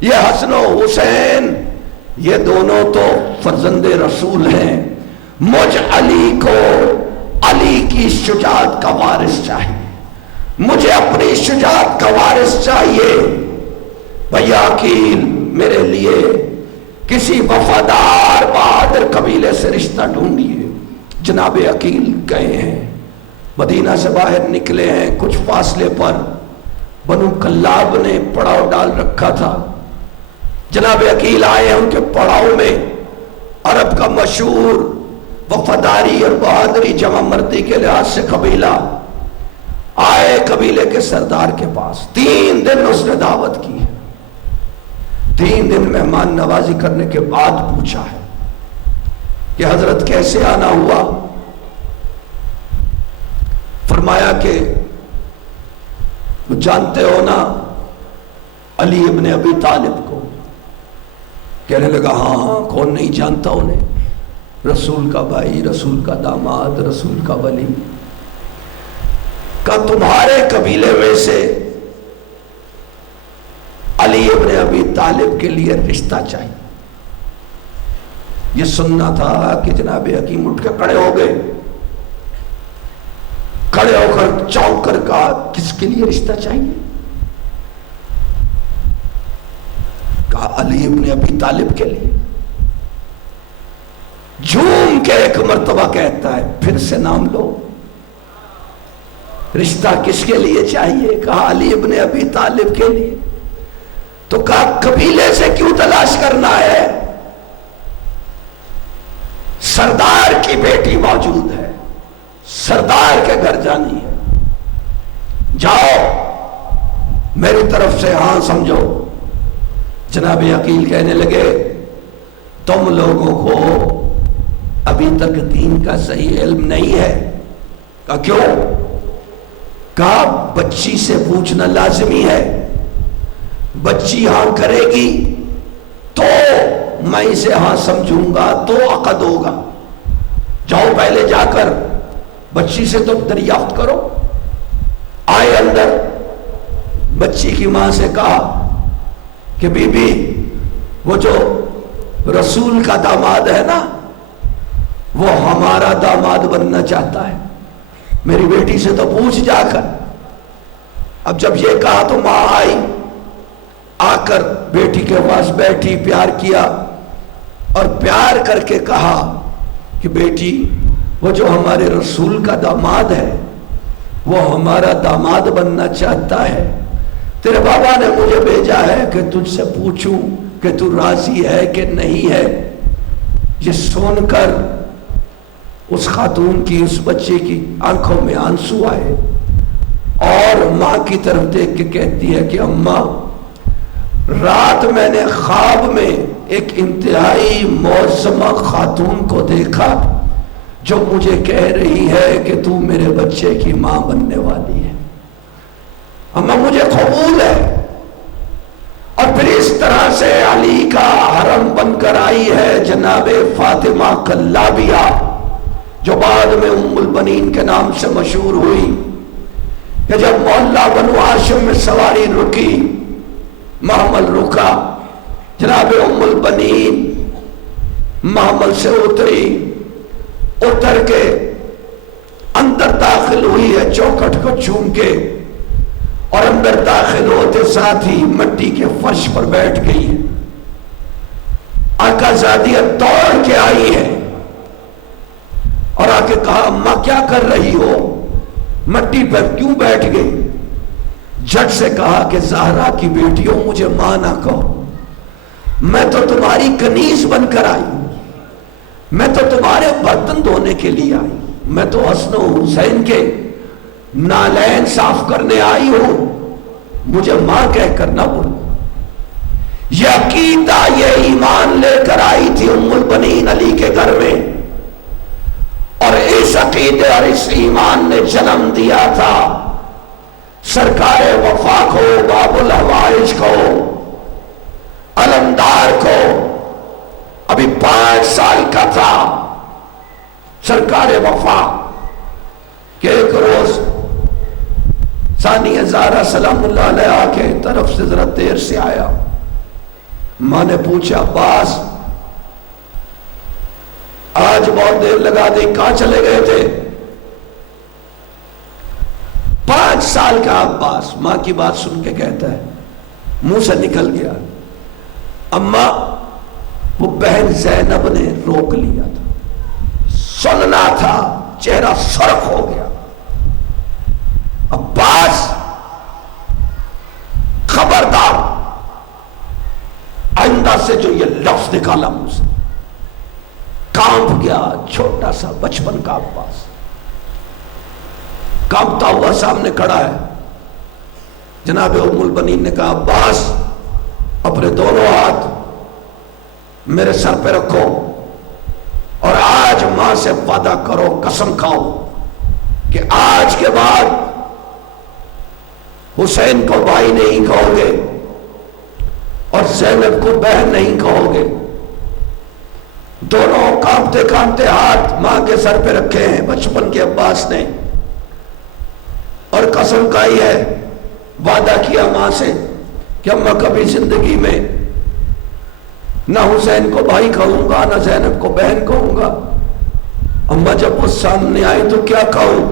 یہ حسن و حسین یہ دونوں تو فرزند رسول ہیں، مجھ علی کو علی کی شجاعت کا وارث چاہیے، مجھے اپنی شجاعت کا وارث چاہیے۔ بھیا عقیل میرے لیے کسی وفادار بہادر قبیلے سے رشتہ ڈھونڈیے۔ جناب عقیل گئے ہیں، مدینہ سے باہر نکلے ہیں، کچھ فاصلے پر بنو کلاب نے پڑاؤ ڈال رکھا تھا۔ جناب عقیل آئے ہیں، ان کے پڑاؤ میں عرب کا مشہور وفاداری اور بہادری جمع مردی کے لحاظ سے قبیلہ آئے، قبیلے کے سردار کے پاس 3 دن اس نے دعوت کی ہے۔ 3 دن مہمان نوازی کرنے کے بعد پوچھا ہے کہ حضرت کیسے آنا ہوا؟ فرمایا کہ جانتے ہو نا علی ابن ابی طالب کو؟ کہنے لگا ہاں، کون نہیں جانتا انہیں، رسول کا بھائی، رسول کا داماد، رسول کا ولی۔ کہ تمہارے قبیلے میں سے علی ابن ابی طالب کے لیے رشتہ چاہیے۔ یہ سننا تھا کہ جناب حکیم اٹھ کے کھڑے ہو گئے، کھڑے ہو کر چونک کر کہا کس کے لیے رشتہ چاہیے؟ کہا علی ابن ابی طالب کے لیے۔ جھوم کے ایک مرتبہ کہتا ہے پھر سے نام لو، رشتہ کس کے لیے چاہیے؟ کہا علی ابن ابی طالب کے لیے۔ تو کہا قبیلے سے کیوں تلاش کرنا ہے؟ سردار کی بیٹی موجود ہے، سردار کے گھر جانی ہے، جاؤ میری طرف سے ہاں سمجھو۔ جناب عقیل کہنے لگے تم لوگوں کو ابھی تک دین کا صحیح علم نہیں ہے۔ کہا کیوں؟ کہا بچی سے پوچھنا لازمی ہے، بچی ہاں کرے گی تو میں اسے ہاں سمجھوں گا تو عقد ہوگا۔ جاؤ پہلے جا کر بچی سے تو دریافت کرو۔ آئے اندر، بچی کی ماں سے کہا کہ بی بی وہ جو رسول کا داماد ہے نا وہ ہمارا داماد بننا چاہتا ہے، میری بیٹی سے تو پوچھ جا کر۔ اب جب یہ کہا تو ماں آئی، آ کر بیٹی کے پاس بیٹھی، پیار کیا اور پیار کر کے کہا کہ بیٹی وہ جو ہمارے رسول کا داماد ہے وہ ہمارا داماد بننا چاہتا ہے، تیرے بابا نے مجھے بھیجا ہے کہ تجھ سے پوچھوں کہ تو راضی ہے کہ نہیں ہے۔ یہ سن کر اس خاتون کی، اس بچے کی آنکھوں میں آنسو آئے اور ماں کی طرف دیکھ کے کہتی ہے کہ اماں رات میں نے خواب میں ایک انتہائی معظمہ خاتون کو دیکھا جو مجھے کہہ رہی ہے کہ تو میرے بچے کی ماں بننے والی ہے، اماں مجھے قبول ہے۔ اور پھر اس طرح سے علی کا حرم بن کر آئی ہے جناب فاطمہ کلابیہ، جو بعد میں ام البنین کے نام سے مشہور ہوئی، کہ جب محلہ بنو ہاشم میں سواری رکی، محمل رکا، جناب ام البنین محمل سے اتری، اتر کے اندر داخل ہوئی ہے چوکھٹ کو چوم کے، اور اندر داخل ہوتے ساتھ ہی مٹی کے فرش پر بیٹھ گئی ہے۔ آقا زادیہ دوڑ کے آئی ہے اور آ کے کہا اماں کیا کر رہی ہو، مٹی پر کیوں بیٹھ گئی؟ جھٹ سے کہا کہ زہرا کی بیٹیوں مجھے ماں نہ کہو، میں تو تمہاری کنیز بن کر آئی، میں تو تمہارے برتن دھونے کے لیے آئی، میں تو حسن و حسین کے نالین صاف کرنے آئی ہوں، مجھے ماں کہہ کر نہ بولو۔ یہ عقیدہ، یہ ایمان لے کر آئی تھی ام البنین علی کے گھر میں، اور اس عقیدے اور اس ایمان نے جنم دیا تھا سرکار وفا کو، باب الحوائج کو، علمدار کو۔ ابھی 5 سال کا تھا سرکار وفا کہ ایک روز ثانی زہرا سلام اللہ علیہ کے طرف سے ذرا دیر سے آیا۔ ماں نے پوچھا عباس آج بہت دیر لگا دی، کہاں چلے گئے تھے؟ 5 سال کا عباس ماں کی بات سن کے کہتا ہے، منہ سے نکل گیا اماں وہ بہن زینب نے روک لیا تھا، سننا تھا، چہرہ سرخ ہو گیا۔ عباس خبردار، آئندہ سے جو یہ لفظ نکالا منہ سے۔ کانپ گیا چھوٹا سا بچپن کا عباس، کانپتا ہوا سامنے کھڑا ہے۔ جناب ام البنین نے کہا عباس اپنے دونوں ہاتھ میرے سر پہ رکھو اور آج ماں سے وعدہ کرو، قسم کھاؤ کہ آج کے بعد حسین کو بھائی نہیں کہو گے اور زینب کو بہن نہیں کہو گے۔ دونوں کانپتے کانپتے ہاتھ ماں کے سر پہ رکھے ہیں بچپن کے عباس نے، اور قسم کھائی ہے، وعدہ کیا ماں سے کہ اماں کبھی زندگی میں نہ حسین کو بھائی کہوں گا نہ زینب کو بہن کہوں گا۔ اماں جب وہ سامنے آئی تو کیا کہوں؟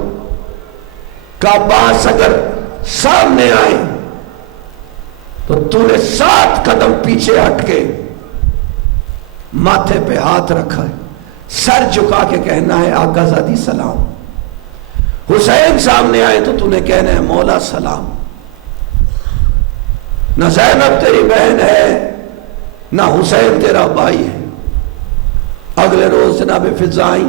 کہ عباس اگر سامنے آئے تو نے 7 قدم پیچھے ہٹ کے ماتھے پہ ہاتھ رکھا ہے، سر جھکا کے کہنا ہے آقا زادی سلام۔ حسین سامنے آئے تو نے کہنا ہے مولا سلام۔ نہ زینب تیری بہن ہے نہ حسین تیرا بھائی ہے، اگلے روز جناب فضا آئی،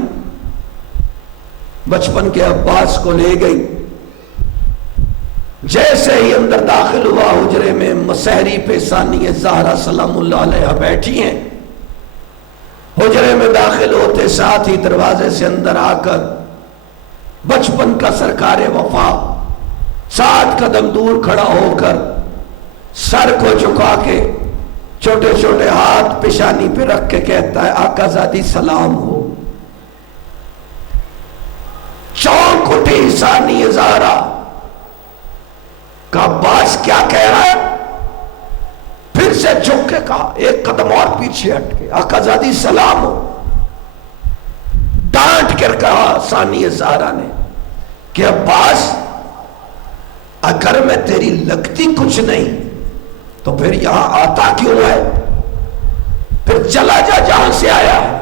بچپن کے عباس کو لے گئی. جیسے ہی اندر داخل ہوا حجرے میں، مسحری پہ ثانی زہرا سلام اللہ علیہ بیٹھی ہیں. حجرے میں داخل ہوتے ساتھ ہی دروازے سے اندر آ کر بچپن کا سرکار وفا 7 قدم دور کھڑا ہو کر سر کو جھکا کے چھوٹے چھوٹے ہاتھ پیشانی پہ رکھ کے کہتا ہے آقا زادی سلام ہو. چونک اٹھی ثانی زہرا کا عباس کیا کہہ رہا ہے؟ پھر سے جھک کے کہا، ایک قدم اور پیچھے ہٹ کے، آقا زادی سلام ہو. ڈانٹ کر کہا ثانی زہرا نے کہ عباس اگر میں تیری لگتی کچھ نہیں تو پھر یہاں آتا کیوں ہے؟ پھر چلا جا جہاں سے آیا ہے.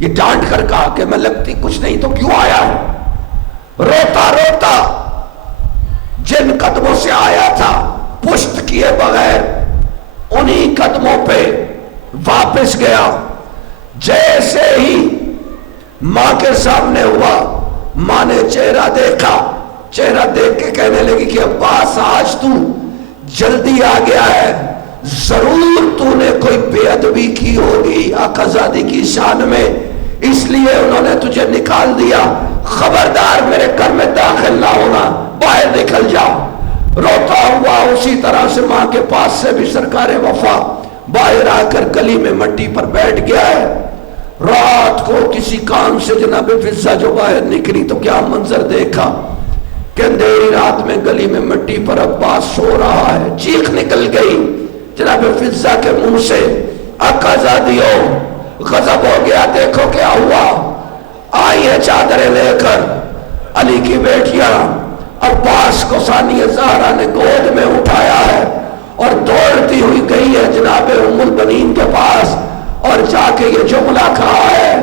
یہ ڈانٹ کر کہا کہ میں لگتی کچھ نہیں تو کیوں آیا ہے؟ روتا روتا جن قدموں سے آیا تھا پشت کیے بغیر انہی قدموں پہ واپس گیا. جیسے ہی ماں کے سامنے ہوا، ماں نے چہرہ دیکھا، چہرہ دیکھ کے کہنے لگی کہ عباس آج تو جلدی آ گیا ہے، ضرور تو نے کوئی بے ادبی کی ہوگی آقا زادی کی شان میں، اس لیے انہوں نے تجھے نکال دیا. خبردار میرے گھر میں داخل نہ ہونا، باہر نکل جا. روتا ہوا اسی طرح سے ماں کے پاس سے بھی سرکار وفا باہر آ کر گلی میں مٹی پر بیٹھ گیا ہے. رات کو کسی کام سے جناب فضا جو باہر نکلی تو کیا منظر دیکھا کہ اندھیری رات میں گلی میں مٹی پر عباس سو رہا ہے. چیخ نکل گئی جناب فضا کے منہ سے، آقا زادیو غضب ہو گیا، دیکھو کیا ہوا. آئی ہے چادریں لے کر علی کی بیٹیاں. عباس کو ثانی زہرا نے گود میں اٹھایا ہے اور دوڑتی ہوئی گئی ہے جناب ام البنین کے پاس اور جا کے یہ جملہ کہا ہے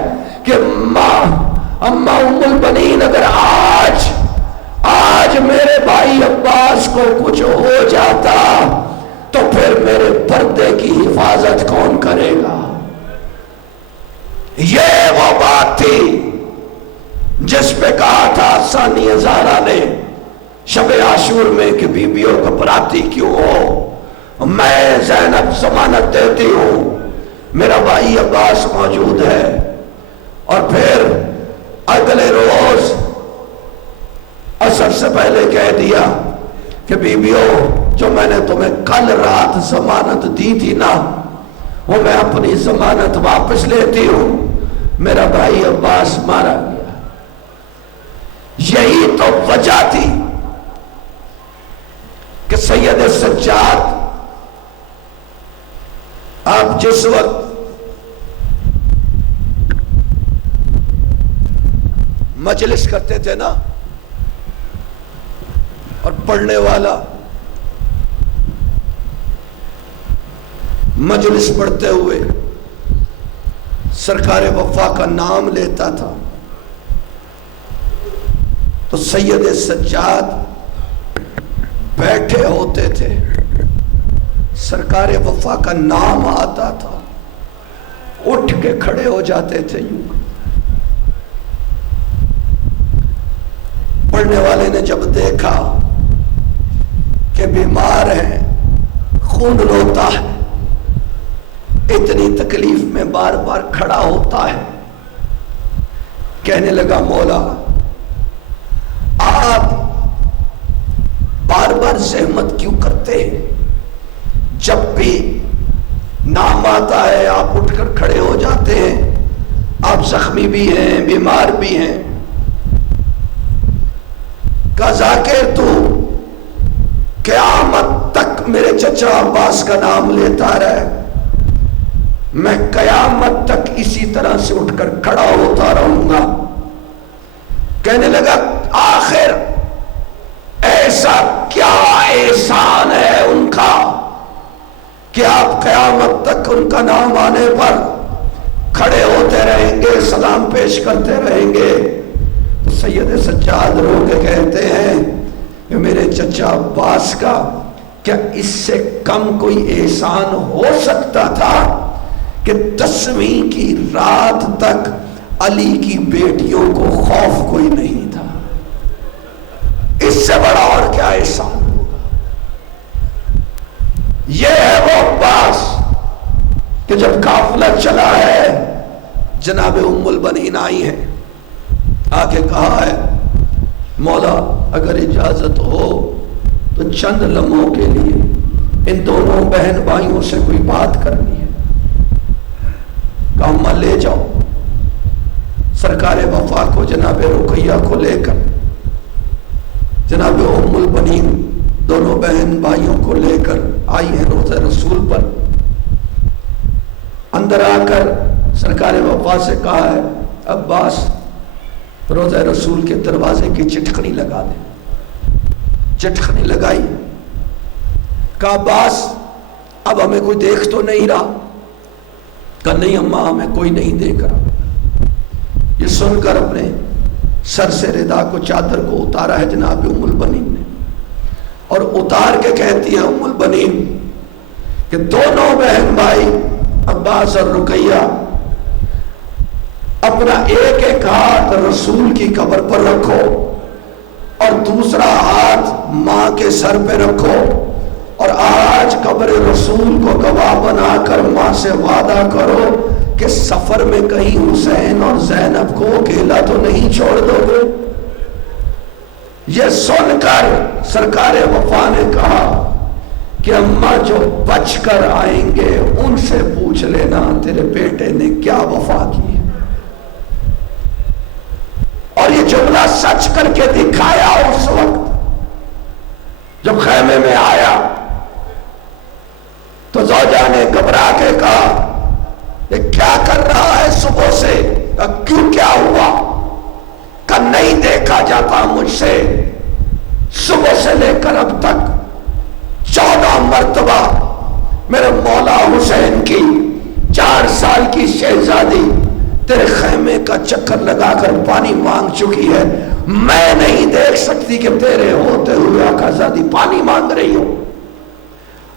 کہ اماں ام البنین اگر آج میرے بھائی عباس کو کچھ ہو جاتا تو پھر میرے پردے کی حفاظت کون کرے گا؟ یہ وہ بات تھی جس پہ کہا تھا ثانی زہرا نے شب عاشور میں کہ بیویوں گھبراتی کیوں ہو، میں زینب ضمانت دیتی ہوں، میرا بھائی عباس موجود ہے. اور پھر اگلے روز عصر سے پہلے کہہ دیا کہ بیویوں جو میں نے تمہیں کل رات ضمانت دی تھی نا، وہ میں اپنی ضمانت واپس لیتی ہوں، میرا بھائی عباس مارا گیا. یہی تو وجہ تھی کہ سید سجاد آپ جس وقت مجلس کرتے تھے نا اور پڑھنے والا مجلس پڑھتے ہوئے سرکار وفا کا نام لیتا تھا تو سید سجاد بیٹھے ہوتے تھے، سرکار وفا کا نام آتا تھا، اٹھ کے کھڑے ہو جاتے تھے. یوں پڑھنے والے نے جب دیکھا کہ بیمار ہیں، خون روتا ہے، اتنی تکلیف میں بار بار کھڑا ہوتا ہے، کہنے لگا مولا آپ بار بار زحمت کیوں کرتے ہیں؟ جب بھی نام آتا ہے آپ اٹھ کر کھڑے ہو جاتے ہیں، آپ زخمی بھی ہیں، بیمار بھی ہیں. کہا ذاکر تو قیامت تک میرے چچا عباس کا نام لیتا رہے، میں قیامت تک اسی طرح سے اٹھ کر کھڑا ہوتا رہوں گا. کہنے لگا آخر ایسا کیا احسان ہے ان کا کہ آپ قیامت تک ان کا نام آنے پر کھڑے ہوتے رہیں گے، سلام پیش کرتے رہیں گے؟ تو سید سجاد رو کے کہتے ہیں کہ میرے چچا عباس کا کیا اس سے کم کوئی احسان ہو سکتا تھا کہ 10ویں کی رات تک علی کی بیٹیوں کو خوف کوئی نہیں تھا. اس سے بڑا اور کیا احسان ہوگا. یہ ہے وہ عباس کہ جب قافلہ چلا ہے جناب ام البنین آئی ہے, آ کے کہا ہے مولا اگر اجازت ہو تو چند لمحوں کے لیے ان دونوں بہن بھائیوں سے کوئی بات کرنی ہے. کہا لے جاؤ. سرکار وفا کو جناب رقیہ کو لے کر جناب ام البنین دونوں بہن بھائیوں کو لے کر آئی ہیں روضہ رسول پر. اندر آ کر سرکار وفا سے کہا ہے عباس روضہ رسول کے دروازے کی چٹکنی لگا دے. چٹکنی لگائی. کہا عباس اب ہمیں کوئی دیکھ تو نہیں رہا. کہا نہیں اماں ہمیں کوئی نہیں دیکھ رہا. یہ سن کر اپنے سر سے ردا کو چادر کو اتارا ہے جناب ام البنین نے, اور اتار کے کہتی ہے ام البنین کہ دونوں بہن بھائی عباس اور رقیہ اپنا ایک ایک ہاتھ رسول کی قبر پر رکھو اور دوسرا ہاتھ ماں کے سر پہ رکھو, اور آج قبر رسول کو گواہ بنا کر ماں سے وعدہ کرو کہ سفر میں کہیں حسین اور زینب کو اکیلا تو نہیں چھوڑ دو گے. یہ سن کر سرکار وفا نے کہا کہ اماں جو بچ کر آئیں گے ان سے پوچھ لینا تیرے بیٹے نے کیا وفا کی ہے. اور یہ جملہ سچ کر کے دکھایا. اس وقت جب خیمے میں آیا تو زوجہ نے گھبرا کے کہا یہ کیا کر رہا ہے صبح سے, کیوں کیا ہوا. کہ نہیں دیکھا جاتا مجھ سے صبح سے لے کر اب تک 14 مرتبہ میرے مولا حسین کی 4 سال کی شہزادی تیرے خیمے کا چکر لگا کر پانی مانگ چکی ہے. میں نہیں دیکھ سکتی کہ تیرے ہوتے ہوئے آقا زادی پانی مانگ رہی ہو.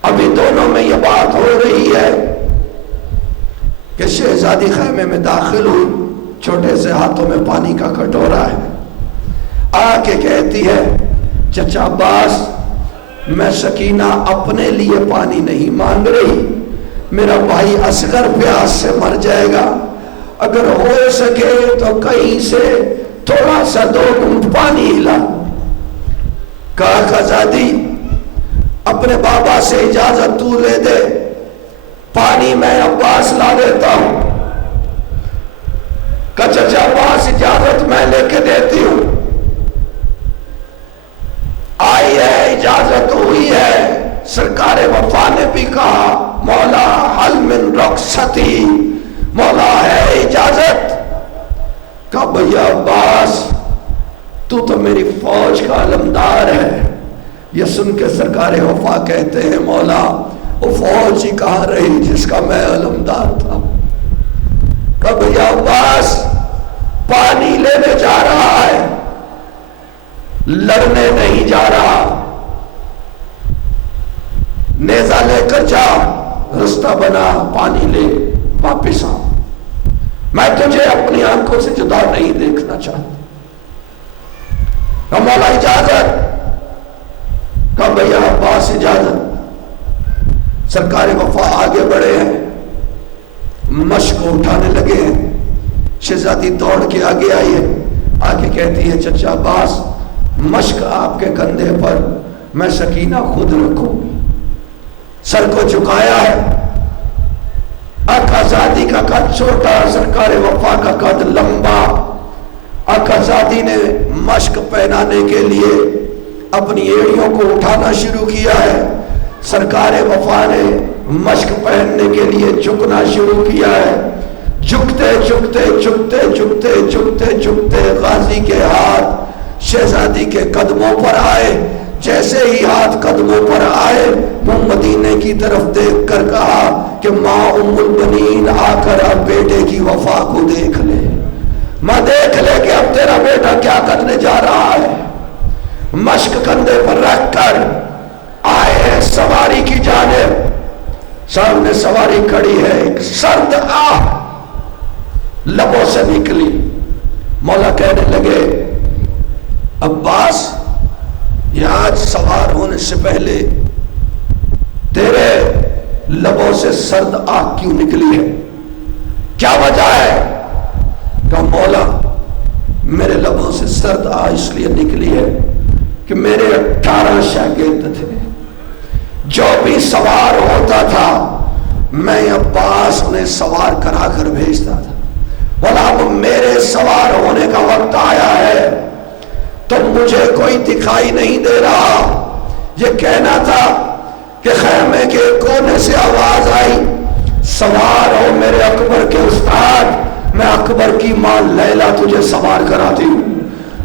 ابھی دونوں میں یہ بات ہو رہی ہے کہ شہزادی خیمے میں داخل ہوئی, چھوٹے سے ہاتھوں میں پانی کا کٹورا ہے. آ کے کہتی ہے چچا عباس میں سکینہ اپنے لیے پانی نہیں مانگ رہی, میرا بھائی اصغر پیاس سے مر جائے گا, اگر ہو سکے تو کہیں سے تھوڑا سا 2 گھونٹ پانی لا. کہا خزادی اپنے بابا سے اجازت تو لے دے, پانی میں عباس لا دیتا ہوں. کہا چچا عباس اجازت میں لے کے دیتی ہوں. آئی ہے اجازت ہوئی ہے. سرکار وفا نے بھی کہا مولا حل من رخصتی, مولا ہے اجازت. کہا بھیا عباس تو میری فوج کا علمدار ہے. یہ سن کے سرکار وفا کہتے ہیں مولا وہ فوج ہی کہاں رہی جس کا میں علمدار تھا. کہا بھیا عباس پانی لینے جا رہا ہے, لڑنے نہیں جا رہا. نیزہ لے کر جا, رستہ بنا, پانی لے, واپس آ. میں تجھے اپنی آنکھوں سے جدا نہیں دیکھنا چاہتا. کہا مولا اجازت. کہا بھیا عباس اجازت. سرکار وفا آگے بڑھے ہیں, مشق کو اٹھانے لگے ہیں. شہزادی دوڑ کے آگے آئی ہے, آگے کہتی ہے چچا عباس مشق آپ کے کندھے پر, میں سکینہ خود رکھوں گی. سر کو جھکایا ہے. آقا زادی کا قد چھوٹا, سرکار وفا کا قد لمبا. آقا زادی نے مشق پہنانے کے لیے اپنی ایڑیوں کو اٹھانا شروع کیا ہے. سرکار وفا نے مشق پہننے کے لیے جھکنا شروع کیا ہے. جھکتے جھکتے جھکتے جھکتے جھکتے جھکتے غازی کے ہاتھ شہزادی کے قدموں پر آئے. جیسے ہی ہاتھ قدموں پر آئے وہ مدینے کی طرف دیکھ کر کہا کہ ماں ام البنین آ کر اب بیٹے کی وفا کو دیکھ لے, ماں دیکھ لے کہ اب تیرا بیٹا کیا کرنے جا رہا ہے. مشق کندھے پر رکھ کر آئے سواری کی جانب. سامنے سواری کھڑی ہے، ایک سرد آہ لبوں سے نکلی. مولا کہنے لگے عباس، یہ آج سوار ہونے سے پہلے تیرے لبوں سے سرد آہ کیوں نکلی ہے؟ کیا وجہ ہے؟ کہ مولا میرے لبوں سے سرد آہ اس لیے نکلی ہے کہ میرے 18 شاگرد تھے، جو بھی سوار ہوتا تھا میں عباس انہیں سوار کرا کر بھیجتا تھا. بولا اب میرے سوار ہونے کا وقت آیا ہے تو مجھے کوئی دکھائی نہیں دے رہا. یہ کہنا تھا کہ خیمے کے کونے سے آواز آئی، سوار ہو میرے اکبر کے استاد، میں اکبر کی ماں لیلا تجھے سوار کراتی ہوں.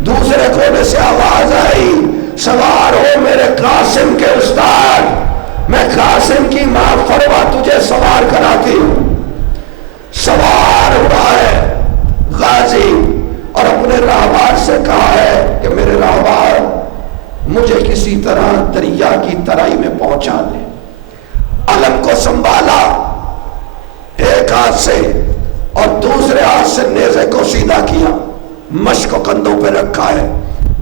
دوسرے کونے سے آواز آئی، سوار ہو میرے قاسم کے استاد، میں قاسم کی ماں فروا تجھے سوار کراتی ہوں. سوار ہوا ہے غازی اور اپنے راہبار سے کہا ہے کہ میرے راہبار مجھے کسی طرح دریا کی ترائی میں پہنچا دے. علم کو سنبھالا ایک ہاتھ سے اور دوسرے ہاتھ سے نیزے کو سیدھا کیا، مشق کو کندھوں پہ رکھا ہے،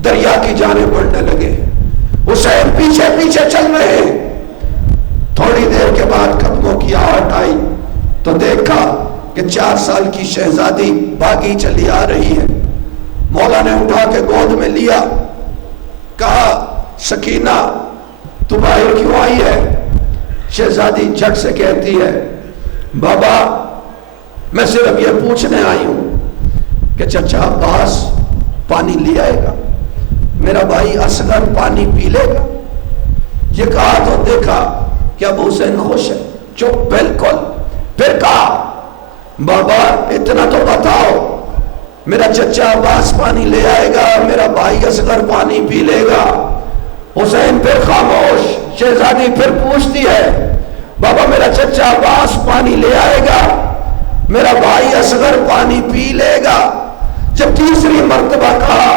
دریا کی جانب بڑھنے لگے. حسین پیچھے پیچھے چل رہے ہیں. تھوڑی دیر کے بعد قدموں کی آہٹ آئی تو دیکھا کہ 4 سال کی شہزادی بھاگی چلی آ رہی ہے. مولا نے اٹھا کے گود میں لیا، کہا سکینہ تو باہر کیوں آئی ہے؟ شہزادی جھٹ سے کہتی ہے بابا میں صرف یہ پوچھنے آئی ہوں کہ چچا عباس پانی لے آئے گا، میرا بھائی اصغر پانی پی لے گا. یہ کہا تو دیکھا کہ ابو حسین خوش ہے، چپ بالکل. پھر کہا بابا اتنا تو بتاؤ، میرا چچا عباس پانی لے آئے گا، میرا بھائی اصغر پانی پی لے گا. حسین پھر خاموش. شہزادی پھر پوچھتی ہے بابا میرا چچا عباس پانی لے آئے گا، میرا بھائی اصغر پانی پی لے گا. جب تیسری مرتبہ کہا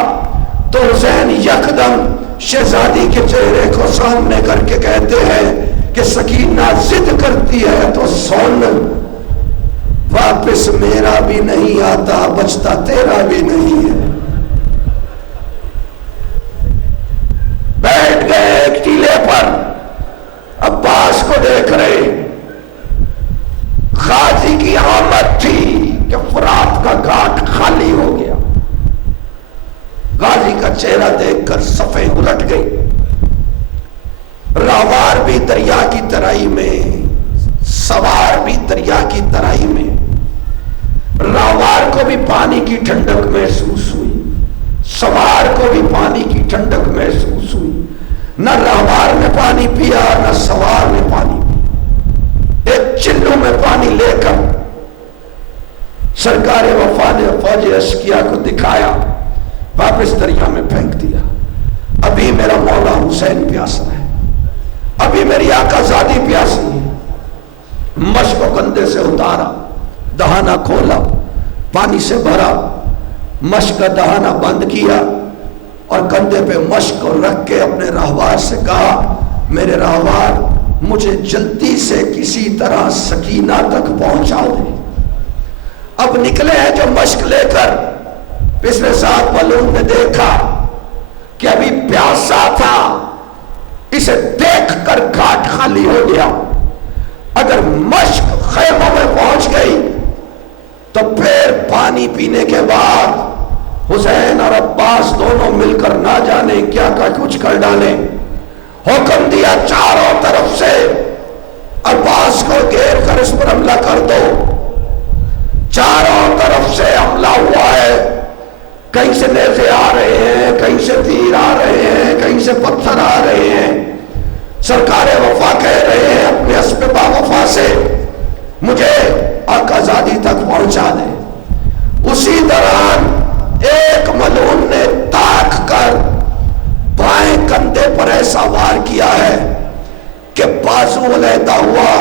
تو حسین یکدم شہزادی کے چہرے کو سامنے کر کے کہتے ہیں کہ سکینہ ضد کرتی ہے تو سن، واپس میرا بھی نہیں آتا، بچتا تیرا بھی نہیں ہے. بیٹھ گئے ایک ٹیلے پر، عباس کو دیکھ رہے. غازی کی آمد تھی کہ فرات کا گھاٹ خالی ہو گیا. غازی کا چہرہ دیکھ کر صفیں الٹ گئی. راہوار بھی دریا کی ترائی میں، سوار بھی دریا کی ترائی میں. راہوار کو بھی پانی کی ٹھنڈک محسوس ہوئی، سوار کو بھی پانی کی ٹھنڈک محسوس ہوئی. نہ راہوار نے پانی پیا نہ سوار نے پانی پیا. ایک چلو میں پانی لے کر سرکار وفا نے فوج اشقیاء کو دکھایا، واپس دریا میں پھینک دیا. ابھی میرا مولا حسین پیاسا ہے، ابھی میری آقا زادی پیاسی ہے. مشق کو کندھے سے اتارا، دہانہ کھولا، پانی سے بھرا، مشق کا دہانہ بند کیا اور کندھے پہ مشق کو رکھ کے اپنے راہوار سے کہا میرے راہوار مجھے جلدی سے کسی طرح سکینہ تک پہنچا دے. اب نکلے ہیں جو مشق لے کر. پچھلے ساتھ ملعون نے دیکھا کہ ابھی پیاسا تھا، اسے دیکھ کر گھاٹ خالی ہو گیا. اگر مشق خیموں میں پہنچ گئی تو پھر پانی پینے کے بعد حسین اور عباس دونوں مل کر نہ جانے کیا کچھ کر ڈالیں. حکم دیا چاروں طرف سے عباس کو گھیر کر اس پر حملہ کر دو. چاروں طرف سے حملہ ہوا ہے. کہیں سے نیزے آ رہے ہیں، کہیں سے تیر آ رہے ہیں، کہیں سے پتھر آ رہے ہیں. سرکار وفا کہہ رہے ہیں اپنے اسب با وفا سے مجھے آقا زادی تک پہنچا دے. اسی دوران ایک ملعون نے تاک کر بائیں کندھے پر ایسا وار کیا ہے کہ بازو علیحدہ ہوا،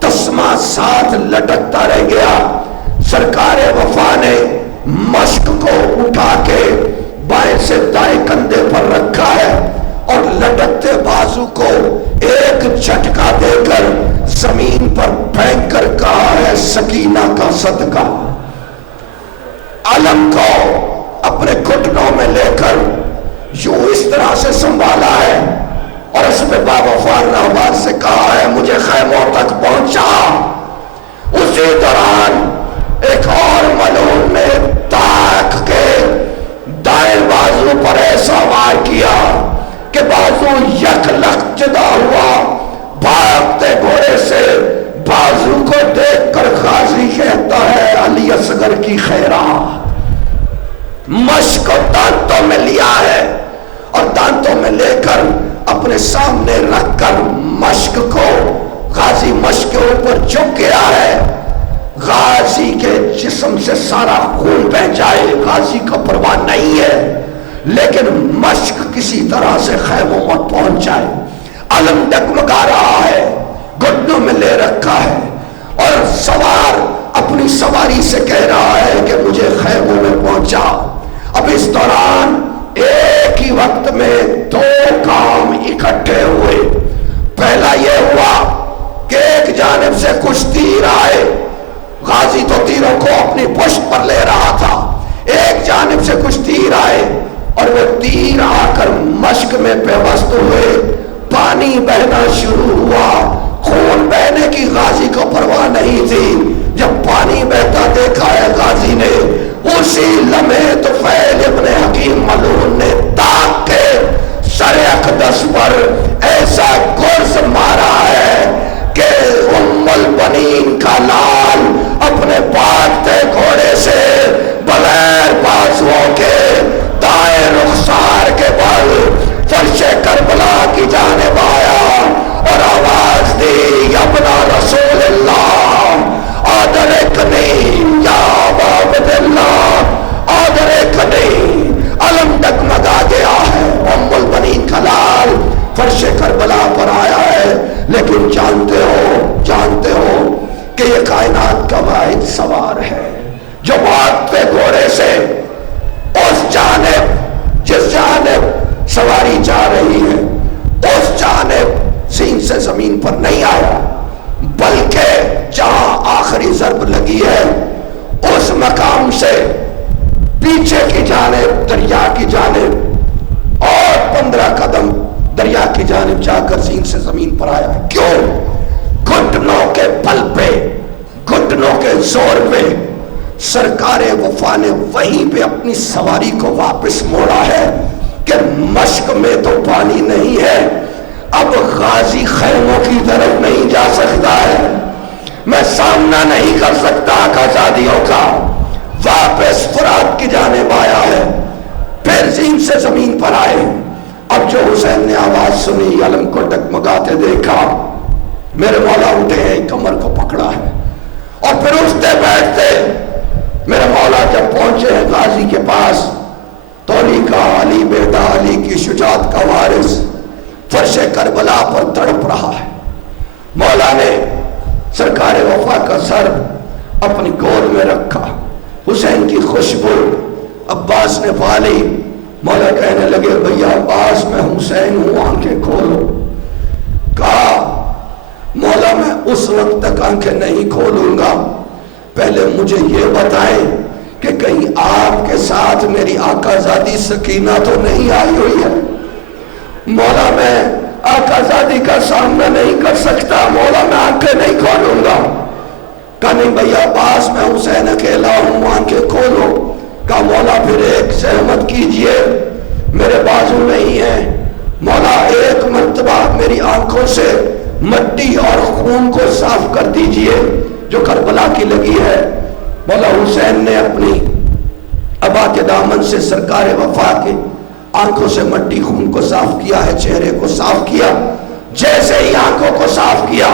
تسمہ ساتھ لٹکتا رہ گیا. سرکار وفا نے مشق کو اٹھا کے بائیں سے دائیں کندھے پر رکھا ہے اور لٹکتے بازو کو ایک جھٹکا دے کر زمین پر پھینک کر کہا ہے سکینہ کا صدقہ. علم کو اپنے گھٹنوں میں لے کر یوں اس طرح سے سنبھالا ہے اور اس پہ باوفا رہبر سے کہا ہے مجھے خیموں تک پہنچا. اسی دوران ایک اور ملعون نے تاک کے دائیں بازو پر ایسا وار کیا کہ بازو یک لخت جدا ہوا. بھاگتے گھوڑے سے بازو کو دیکھ کر غازی کہتا ہے علی اصغر کی خیرات. مشق کو دانتوں میں لیا ہے اور دانتوں میں لے کر اپنے سامنے رکھ کر مشق کو غازی مشق کے اوپر جھک گیا ہے. غازی کے جسم سے سارا خون بہہ جائے غازی کا پرواہ نہیں ہے، لیکن مشق کسی طرح سے خیموں میں پہنچ جائے. علم ڈگمگا رہا ہے، گھٹنوں میں لے رکھا ہے اور سوار اپنی سواری سے کہہ رہا ہے کہ مجھے خیموں میں پہنچا. اب اس دوران ایک ہی وقت میں دو کام اکٹھے ہوئے. پہلا یہ ہوا کہ ایک جانب سے کچھ تیر آئے، غازی تو تیروں کو اپنی پشت پر لے رہا تھا. ایک جانب سے کچھ تیر آئے اور وہ تیر آ کر مشق میں پیوست ہوئے. پانی بہنا شروع ہوا. خون بہنے کی غازی کو پرواہ نہیں تھی. جب پانی بہتا دیکھا ہے غازی نے، اسی لمحے طفیل ابن حکیم ملعون نے تاک کے سر اقدس پر ایسا گرز مارا ہے کہ ام البنین کا لال اپنے بھاگتے گھوڑے سے بغیر بازوؤں کے دائیں رخسار کے بل فرش کربلا کی جانب آیا اور آواز دی ابن رسول اللہ آدرکنی یا عبد اللہ آدرکنی. علم ڈگمگا گیا ہے. ام البنین کا لال فرش کربلا پر آیا ہے، لیکن جانتے ہو کہ یہ کائنات کا واحد سوار ہے جو بھاگتے گھوڑے سے اس جانب جس جانب سواری جا رہی ہے اس جانب سین سے زمین پر نہیں آیا، بلکہ جہاں آخری ضرب لگی ہے اس مقام سے پیچھے کی جانب دریا کی جانب اور 15 قدم دریا کی جانب جا کر سین سے زمین پر آیا. کیوں؟ گھٹنوں کے بل پہ، گھٹنوں کے زور پہ سرکار وفا نے وہیں پہ اپنی سواری کو واپس موڑا ہے کہ مشق میں تو پانی نہیں ہے، اب غازی خیموں کی طرف نہیں جا سکتا ہے، میں سامنا نہیں کر سکتا آزادیوں کا. واپس فرات کی جانب آیا ہے. پھر زین سے زمین پر آئے. اب جو حسین نے آواز سنی، علم کو ڈگمگاتے دیکھا، میرے مولا اٹھے ہیں، کمر کو پکڑا ہے اور پھر اٹھتے بیٹھتے میرے مولا جب پہنچے ہیں غازی کے پاس تو علی کا، علی بیٹا، علی کی شجاعت کا وارث فرش کربلا پر تڑپ رہا ہے. مولا نے سرکار وفا کا سر اپنی گود میں رکھا. حسین کی خوشبو عباس نے پالی. مولا کہنے لگے بھیا عباس میں حسین ہوں، آنکھیں کھولو. کہا مولا میں اس وقت تک آنکھیں نہیں کھولوں گا، پہلے مجھے یہ بتائیں کہ کہیں آپ کے ساتھ میری آقا زادی سکینہ تو نہیں آئی ہوئی ہے. مولا میں آقا زادی کا سامنا نہیں کر سکتا، مولا میں آنکھیں نہیں کھولوں گا. کہا نہیں بھیا عباس میں حسین اکیلا ہوں، آنکھیں کھولو. کہا مولا پھر ایک زحمت کیجئے، میرے بازو نہیں ہیں، مولا ایک مرتبہ میری آنکھوں سے مٹی اور خون کو صاف کر دیجئے جو کربلا کی لگی ہے. مولا حسین نے اپنی ابا کے دامن سے سرکار وفا کے آنکھوں سے مٹی خون کو صاف کیا ہے، چہرے کو صاف کیا. جیسے ہی آنکھوں کو صاف کیا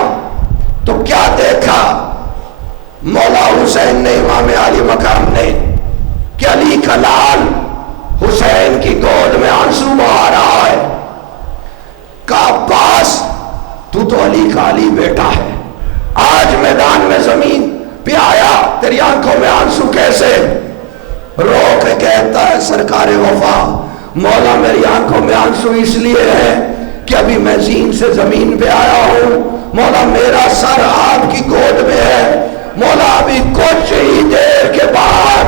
تو کیا دیکھا مولا حسین نے، امام علی مقام نے، کہ علی کا لال حسین کی گود میں آنسو بہا رہا ہے. کہا عباس تو علی کا علی بیٹا ہے، آج میدان میں زمین پہ آیا، تیری آنکھوں میں آنسو کیسے؟ رو کے کہتا ہے سرکار وفا مولا میری آنکھوں میں آنسو اس لیے ہے کہ ابھی میں زین سے زمین پہ آیا ہوں، مولا میرا سر آپ کی گود میں ہے، مولا ابھی کچھ ہی دیر کے بعد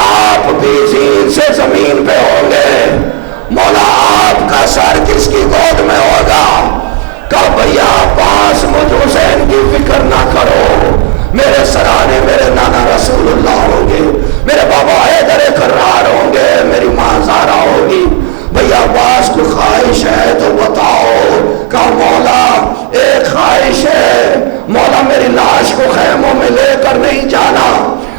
آپ بھی زین سے زمین پہ ہوں گے، مولا آپ کا سر کس کی گود میں ہوگا؟ کہا بھیا عباس مجھ حسین کی فکر نہ کرو، میرے سرانے میرے نانا رسول اللہ ہوں گے، میرے بابا حیدر کرار ہوں گے، میری ماں زہرا ہوگی، بھیا عباس کو خواہش ہے تو بتاؤ۔ کہا مولا ایک خواہش ہے، مولا میری لاش کو خیموں میں لے کر نہیں جانا،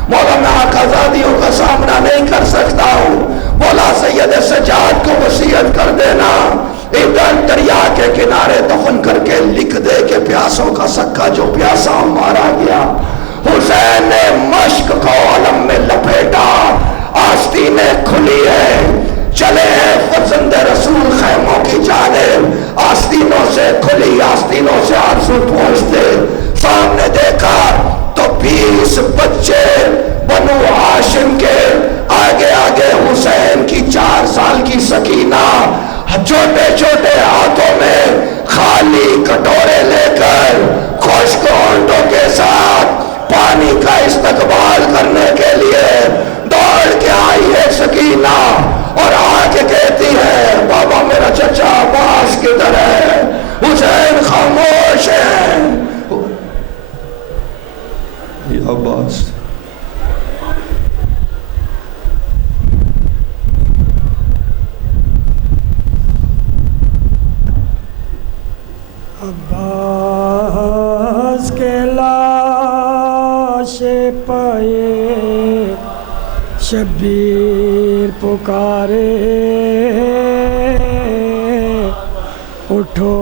مولا میں آقازادیوں کا سامنا نہیں کر سکتا ہوں، مولا سید سجاد کو وصیت کر دینا ادھر دریا کے کنارے دفن کر کے لکھ دے کہ پیاسوں کا سکہ جو پیاسا مارا گیا۔ حسین نے مشک کو علم میں لپیٹا، آستینیں کھلی ہے، چلے ہیں فرزند رسول خیموں کی جانب، آستینوں سے کھلی آستینوں سے آنسو پہنچتے، سامنے دیکھا تو 20 بچے بنو ہاشم کے، آگے آگے حسین کی 4 سال کی سکینہ، چھوٹے چھوٹے ہاتھوں میں خالی کٹورے لے کر خشک ہونٹوں کے ساتھ پانی کا استقبال کرنے کے لیے دوڑ کے آئی ہے سکینہ، اور آ کے کہتی ہے بابا میرا چچا عباس کدھر ہے؟ حسین خاموش ہے۔ یا عباس عباس کے لاش پائے شبیر پکارے، اٹھو